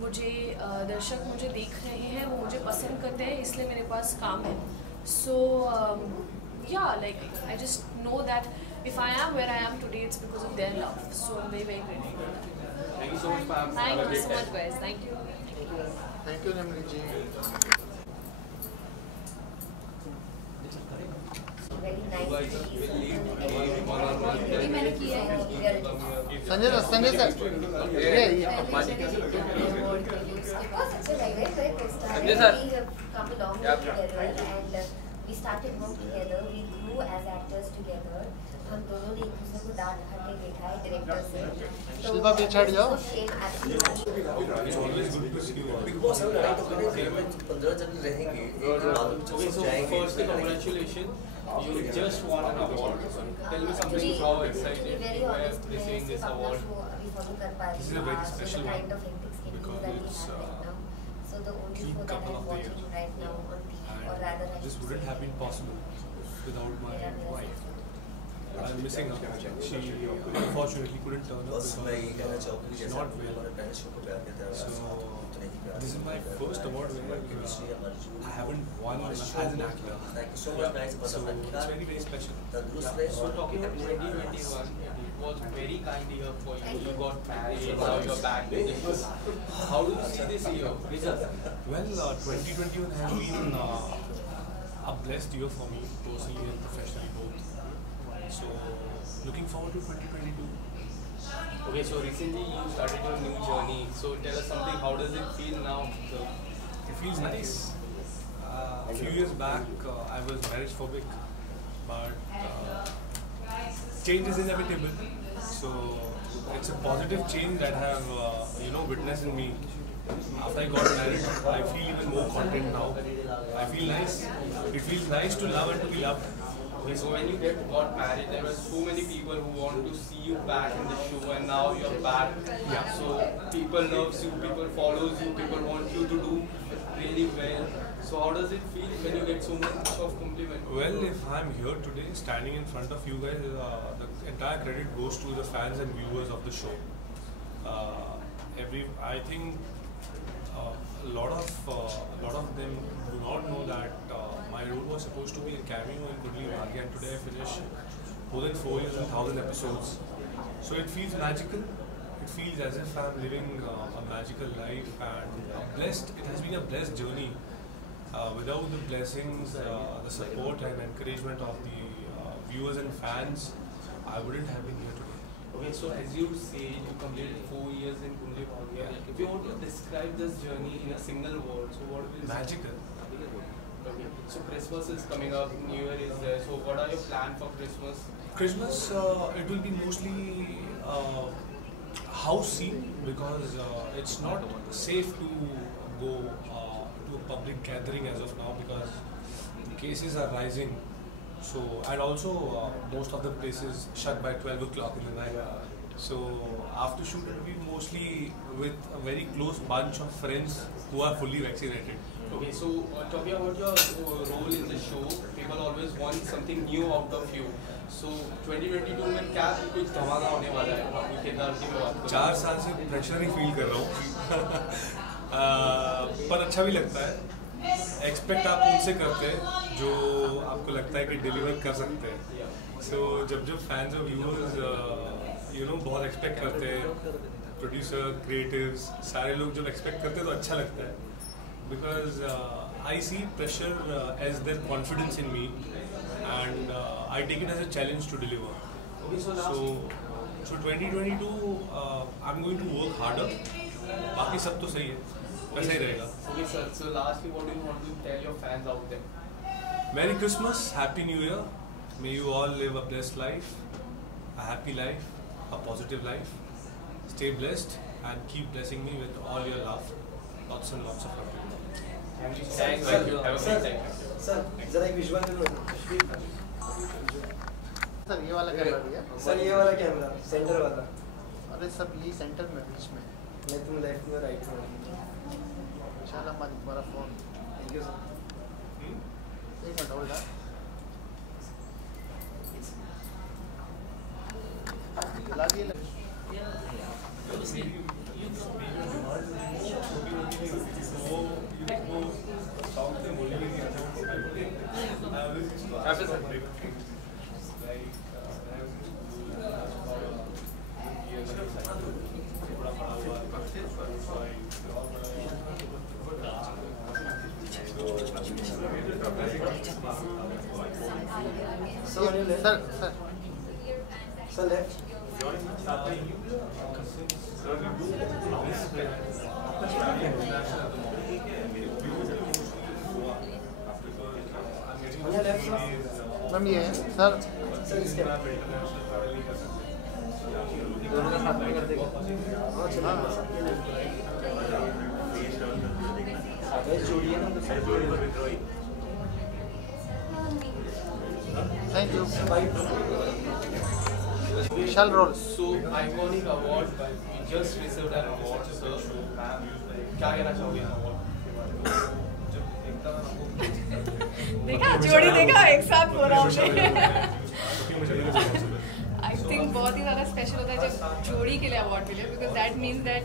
मुझे देख रहे हैं, वो मुझे पसंद करते हैं, इसलिए मेरे पास काम है. So yeah, like I just know that if I am where I am today, it's because of their love. So I'm very grateful for that. Thank you so much, ma'am. Thank you so much, guys. Thank you. Thank you, Namri ji. Very nice. Sanjay sir ये Sanjay sir come along together, and we started work together. We grew as actors together. हम दोनों ने एक दूसरे को दांत भर के देखा है डायरेक्टर से. शिल्पा पे छड़ जाओ. It's always good to see you. Big Boss में लड़ाई तो करेंगे, 15 जन रहेंगे. So firstly, congratulations. You just won an award. So tell me something, how excited you are receiving this award. This is a very special one because So the only clean show that couple I'm of the year. watching right now on TV, or rather I This should wouldn't say, have been possible without my wife. I'm missing her. She unfortunately couldn't turn up बस मैं ये कहना चाहूँगा कि she's जैसे not आपने well. हमारे पहले शो को प्यार किया था उतना ही प्यार This is my first award where I haven't won as an actor. Thank you so much guys for So the it's very, very special. तंदुरुस्त रहे So और talking about 2021, it was very kind year for you. You got married, now you're back in the show. How do you see this year? Well, 2021 has been a blessed year for me, personally and professionally both. So, looking forward to 2022. Okay, so recently you started your new journey. So tell us something. How does it feel now? It feels nice. A few years back, I was marriage phobic, but change is inevitable. So it's a positive change that I have, witnessed in me. After I got married, I feel even more content now. I feel nice. It feels nice to love and to be loved. Okay, so when you got married, there were so many people who want to see you back in the show, and now you're back. Yeah. So people loves you, people follows you, people want you to do really well. So how does it feel when you get so much of compliment? Well, if I'm here today, standing in front of you guys, the entire credit goes to the fans and viewers of the show. I think a lot of them do not know that my role was supposed to be a cameo in Kundli Bhagya, and today I finished more than 4 years and 1,000 episodes. So it feels magical. It feels as if I'm living a magical life, and it has been a blessed journey. Without the blessings, the support and encouragement of the viewers and fans, I wouldn't have been here today. Okay, so as you say, you completed 4 years in Kundli Bhagya. If you want to describe this journey in a single word, so what will Magical. Okay, so Christmas is coming up, New Year is there. So what are your plans for Christmas? Christmas, it will be mostly house scene, because it's not safe to go to a public gathering as of now, because cases are rising. So, and also most of the places shut by 12 o'clock in the night. So after shoot it will be mostly with a very close bunch of friends who are fully vaccinated. Okay, so talking about your role in the show, people always want something new out of you. So 2022 में क्या कुछ धमाका होने वाला है? आपकी किरदार की बात करें। 4 साल से प्रेशर ही फील कर रहा हूँ, पर अच्छा भी लगता है। एक्सपेक्ट आप उनसे करते हैं जो आपको लगता है कि डिलीवर कर सकते हैं। सो जब फैंस और व्यूअर्स बहुत एक्सपेक्ट करते हैं, प्रोड्यूसर, क्रिएटिव्स, सारे लोग जब एक्सपेक्ट करते हैं तो अच्छा लगता है, because I see pressure as their confidence in me, and I take it as a challenge to deliver. Okay, so 2022 I'm going to work harder. बाकी सब तो सही है, वैसा ही रहेगा. Okay sir, so lastly what do you want to tell your fans out there? Merry Christmas, Happy New Year. May you all live a blessed life, a happy life, a positive life. Stay blessed and keep blessing me with all your love. Lots and lots of love. Thank you. Thank you. Have a great day. Sir जरा एक visual दे दो। Sir ये वाला camera भी है? Sir ये वाला camera centre वाला। अरे सब ये सेंटर में बीच में। मैं तुम लेफ्ट में राइट में। इंशाल्लाह हमारा फोन। Thank you sir. एक मिनट होल्ड है। ला दिए Sir, left. मैम ये है सर इसके दोनों का हाथ में कर देगा। हाँ चलो जोड़िए ना thank you Vishal role So iconic award, but we just received an award, sir. क्या कहना चाहोगे award? देखा जोड़ी देखा एक साथ हो रहा हमने आई थिंक बहुत ही ज़्यादा स्पेशल होता है जब जोड़ी के लिए अवार्ड मिले because that means that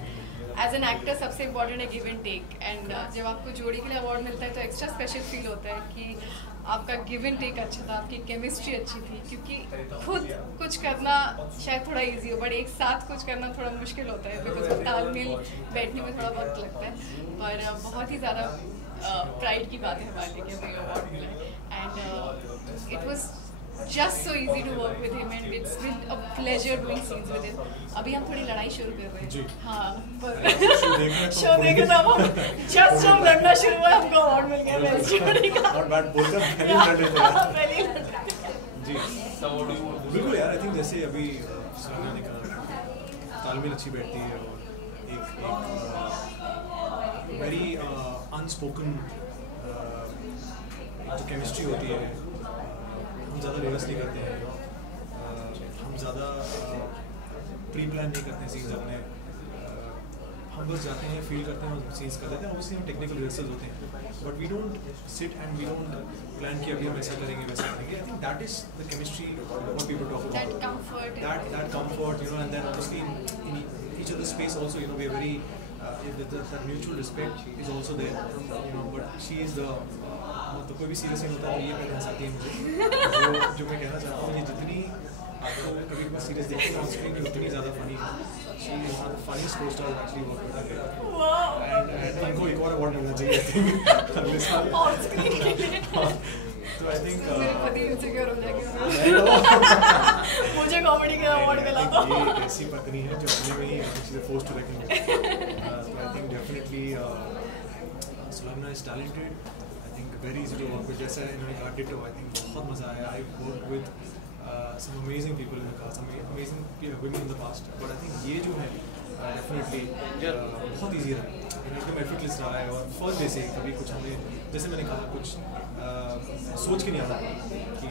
as an actor सबसे इम्पोर्टेंट है गिव एंड टेक एंड जब आपको जोड़ी के लिए अवार्ड मिलता है तो एक्स्ट्रा स्पेशल फील होता है कि आपका गिव एंड टेक अच्छा था, आपकी केमिस्ट्री अच्छी थी, क्योंकि खुद कुछ करना शायद थोड़ा इजी हो बट एक साथ कुछ करना थोड़ा मुश्किल होता है बिकॉज तालमेल बैठने में थोड़ा वक्त लगता है। पर बहुत ही ज़्यादा प्राइड की बात है हमारे लिए कि हमें अवार्ड मिला and it was just so easy to work with him and it's been a pleasure doing scenes with him. अभी हम थोड़ी लड़ाई शुरू कर रहे हैं। हाँ, पर शो देखे तो हम just जब लड़ना शुरू हुआ हमको अवार्ड मिल गया बेस्ट जोड़ी का। और बैट बोलकर पहले लड़ लेते हैं। पहले लड़ जी, बिल्कुल यार, आई थिंक जैसे अभी सुहाना ने कहा तालमेल अच्छी बैठती है और एक वेरी अनस्पोकन जो केमिस्ट्री होती है, हम ज़्यादा रिहर्स नहीं करते हैं, हम ज़्यादा प्री प्लान नहीं करते हैं सीन्स अपने, हम बस जाते हैं फील करते हैं सीन्स कर देते हैं। ऑब्वियसली हम टेक्निकल रिहर्सल होते हैं but we don't sit and we don't plan कि अभी हम ऐसा करेंगे वैसा करेंगे। I think that is the chemistry what people talk about, that comfort, you know, and then obviously in each other's space also, you know, we are very that mutual respect is also there, you know, but she is the तो कोई भी serious नहीं होता तो ये मैं हंसाती है मुझे। जो मैं कहना चाहता हूँ, ये जितनी आपको कभी सीरियस देखते हैं ऑन स्क्रीन उतनी ज़्यादा फनी है। She is one of the funniest को-स्टार्स actually work करता है एंड उनको एक और अवार्ड मिलना चाहिए आई थिंक अगले साल ऑन स्क्रीन के लिए। तो आई थिंक मेरे पति इनसिक्योर हो जाएंगे मुझे कॉमेडी का अवार्ड मिला तो ये ऐसी पत्नी है जो अपने में ही चीज़ें फोर्स टू रेकन विद। तो I think definitely Suhana is talented, very easy to work with. जैसा इन्होंने कहा डिटो, आई थिंक बहुत मज़ा आया। I work with some amazing people in the cast, some amazing women in the past, but I think ये जो है definitely बहुत easy रहा, एकदम effortless रहा है। और फर्स्ट डे से कभी कुछ हमें, जैसे मैंने कहा, कुछ सोच के नहीं आता कि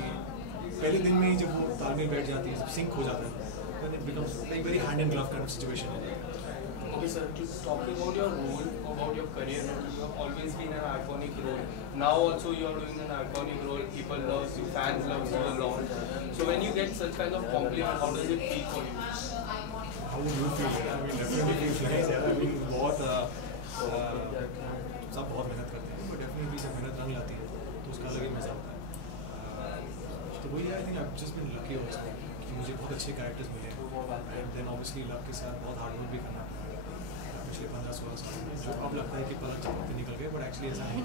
पहले दिन में ही जब वो तालमेल बैठ जाती है, सिंक हो जाता है, then it becomes like very hand in glove kind of situation. Okay, sir, talking about your role, about your career, you have always been an iconic role. Now also you are doing an iconic role. People love you, fans love you a lot. So when you get such kind of compliment, how does it feel for you? How would you feel? I mean, definitely feels nice. I mean, बहुत सब बहुत मेहनत करते हैं, but definitely जब मेहनत रंग लाती है तो उसका अलग ही मजा होता है। तो वही, I think I've just been lucky also कि मुझे बहुत अच्छे कैरेक्टर्स मिले, and then obviously लव के साथ बहुत हार्ड वर्क भी करना पड़ा पिछले 15-16 साल में, जो अब लगता है कि पलक झपकते निकल गए, बट एक्चुअली ऐसा नहीं।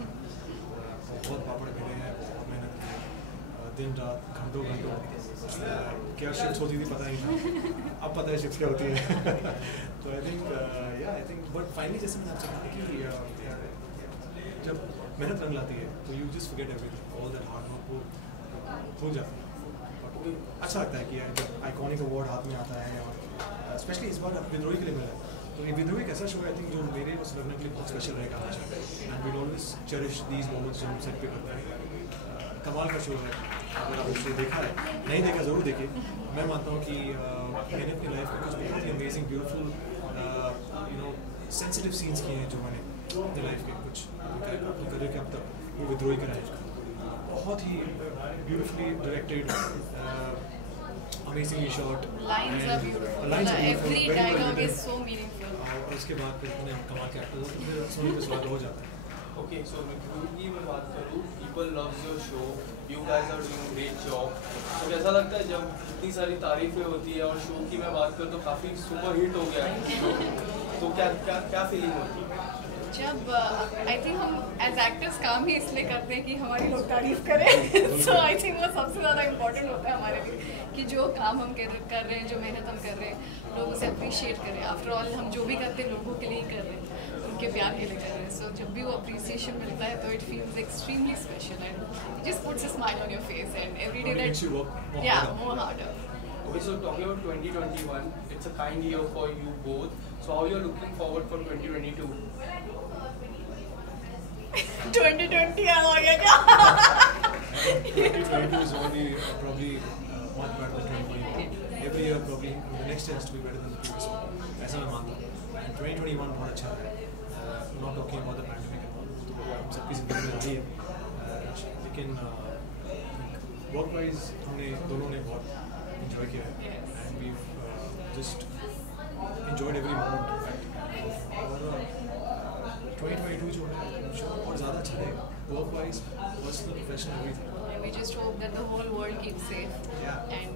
बहुत पापड़ मिले हैं, बहुत मेहनत की, दिन रात घंटों क्या शिफ्ट होती थी पता ही था, अब पता है शिफ्ट क्या होती है। तो आई थिंक बट फाइनली जैसे मैंने आपसे कहा कि जब मेहनत रंग लाती है तो you just forget everything, all that hard work को भूल जाते हैं। अच्छा लगता है कि जब आइकॉनिक अवार्ड हाथ में आता है, और स्पेशली इस बार विद्रोही के लिए मिला है, तो ये विद्रोही एक ऐसा शो है आई थिंक जो मेरे और सुलग्ना के लिए बहुत स्पेशल रहेगा हमेशा, and we always cherish these moments जो हम सेट पे करते हैं। कमाल का शो है, अगर आपने शो देखा है, नहीं देखा ज़रूर देखिए। मैं मानता हूँ कि मैंने अपनी लाइफ में कुछ बहुत ही amazing beautiful you know sensitive scenes किए हैं जो मैंने अपनी लाइफ के कुछ अपने करियर के अब तक, वो विद्रोही का रहा बहुत ही beautifully directed, amazingly shot, lines are beautiful, every dialogue is so meaningful, और उसके बाद फिर इतने कमाल के एक्टर्स फिर सोने पे स्वाद हो जाता है। Okay, so की मैं बात करूँ, people loves your show, you guys are doing a great job. तो कैसा लगता है जब इतनी सारी तारीफें होती है, और शो की मैं बात करूँ तो काफ़ी सुपर हिट हो गया है, तो क्या फीलिंग होती है? जब आई थिंक हम एज एक्टर्स काम ही इसलिए करते हैं कि हमारी लोग तारीफ करें, सो आई थिंक वो सबसे ज़्यादा इम्पोर्टेंट होता है हमारे लिए कि जो काम हम कर रहे हैं, जो मेहनत हम कर रहे हैं, लोग उसे अप्रिशिएट करें। आफ्टर ऑल हम जो भी करते हैं लोगों के लिए ही कर रहे हैं, उनके प्यार के लिए कर रहे हैं। सो जब भी वो अप्रिसिएशन मिलता है तो it feels extremely special and just puts a smile on your face and every day that yeah more harder. Okay, so talking about 2021, it's a kind year for you both. So how you're looking forward for 2022? 2020 आ गया क्या? 2022 is only probably much better than 2021. Every year probably the next year has to be better than the previous one. ऐसा मैं मानता हूँ। 2021 बहुत अच्छा है. Not talking about the pandemic and all, तो हम सबकी ज़िंदगी में आई है, लेकिन वर्क वाइज हमने दोनों ने बहुत इन्जॉय किया है and we just enjoyed every moment. और 2022 जो है और ज़्यादा अच्छा रहेगा, work wise, personal, professional, everything. And we just hope that the whole world keeps safe and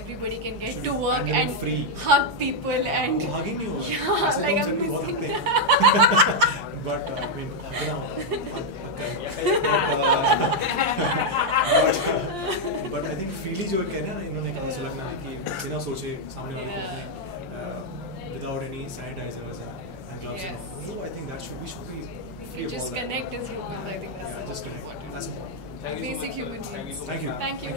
everybody can get Should to be work and free. hug people and वो hugging नहीं होगा, yeah, ऐसे like तो I'm हम बहुत missing हगते हैं. But I mean, हगना होता है, but I think freely जो कहना है ना, इन्होंने कहा सुलगना है कि बिना सोचे सामने वाले को अपने without any sanitizers and gloves and all. So I think that should be free of just all that. connect as humans. I think that's Yeah, just connect. That's important. basic human needs. Thank you. Thank you.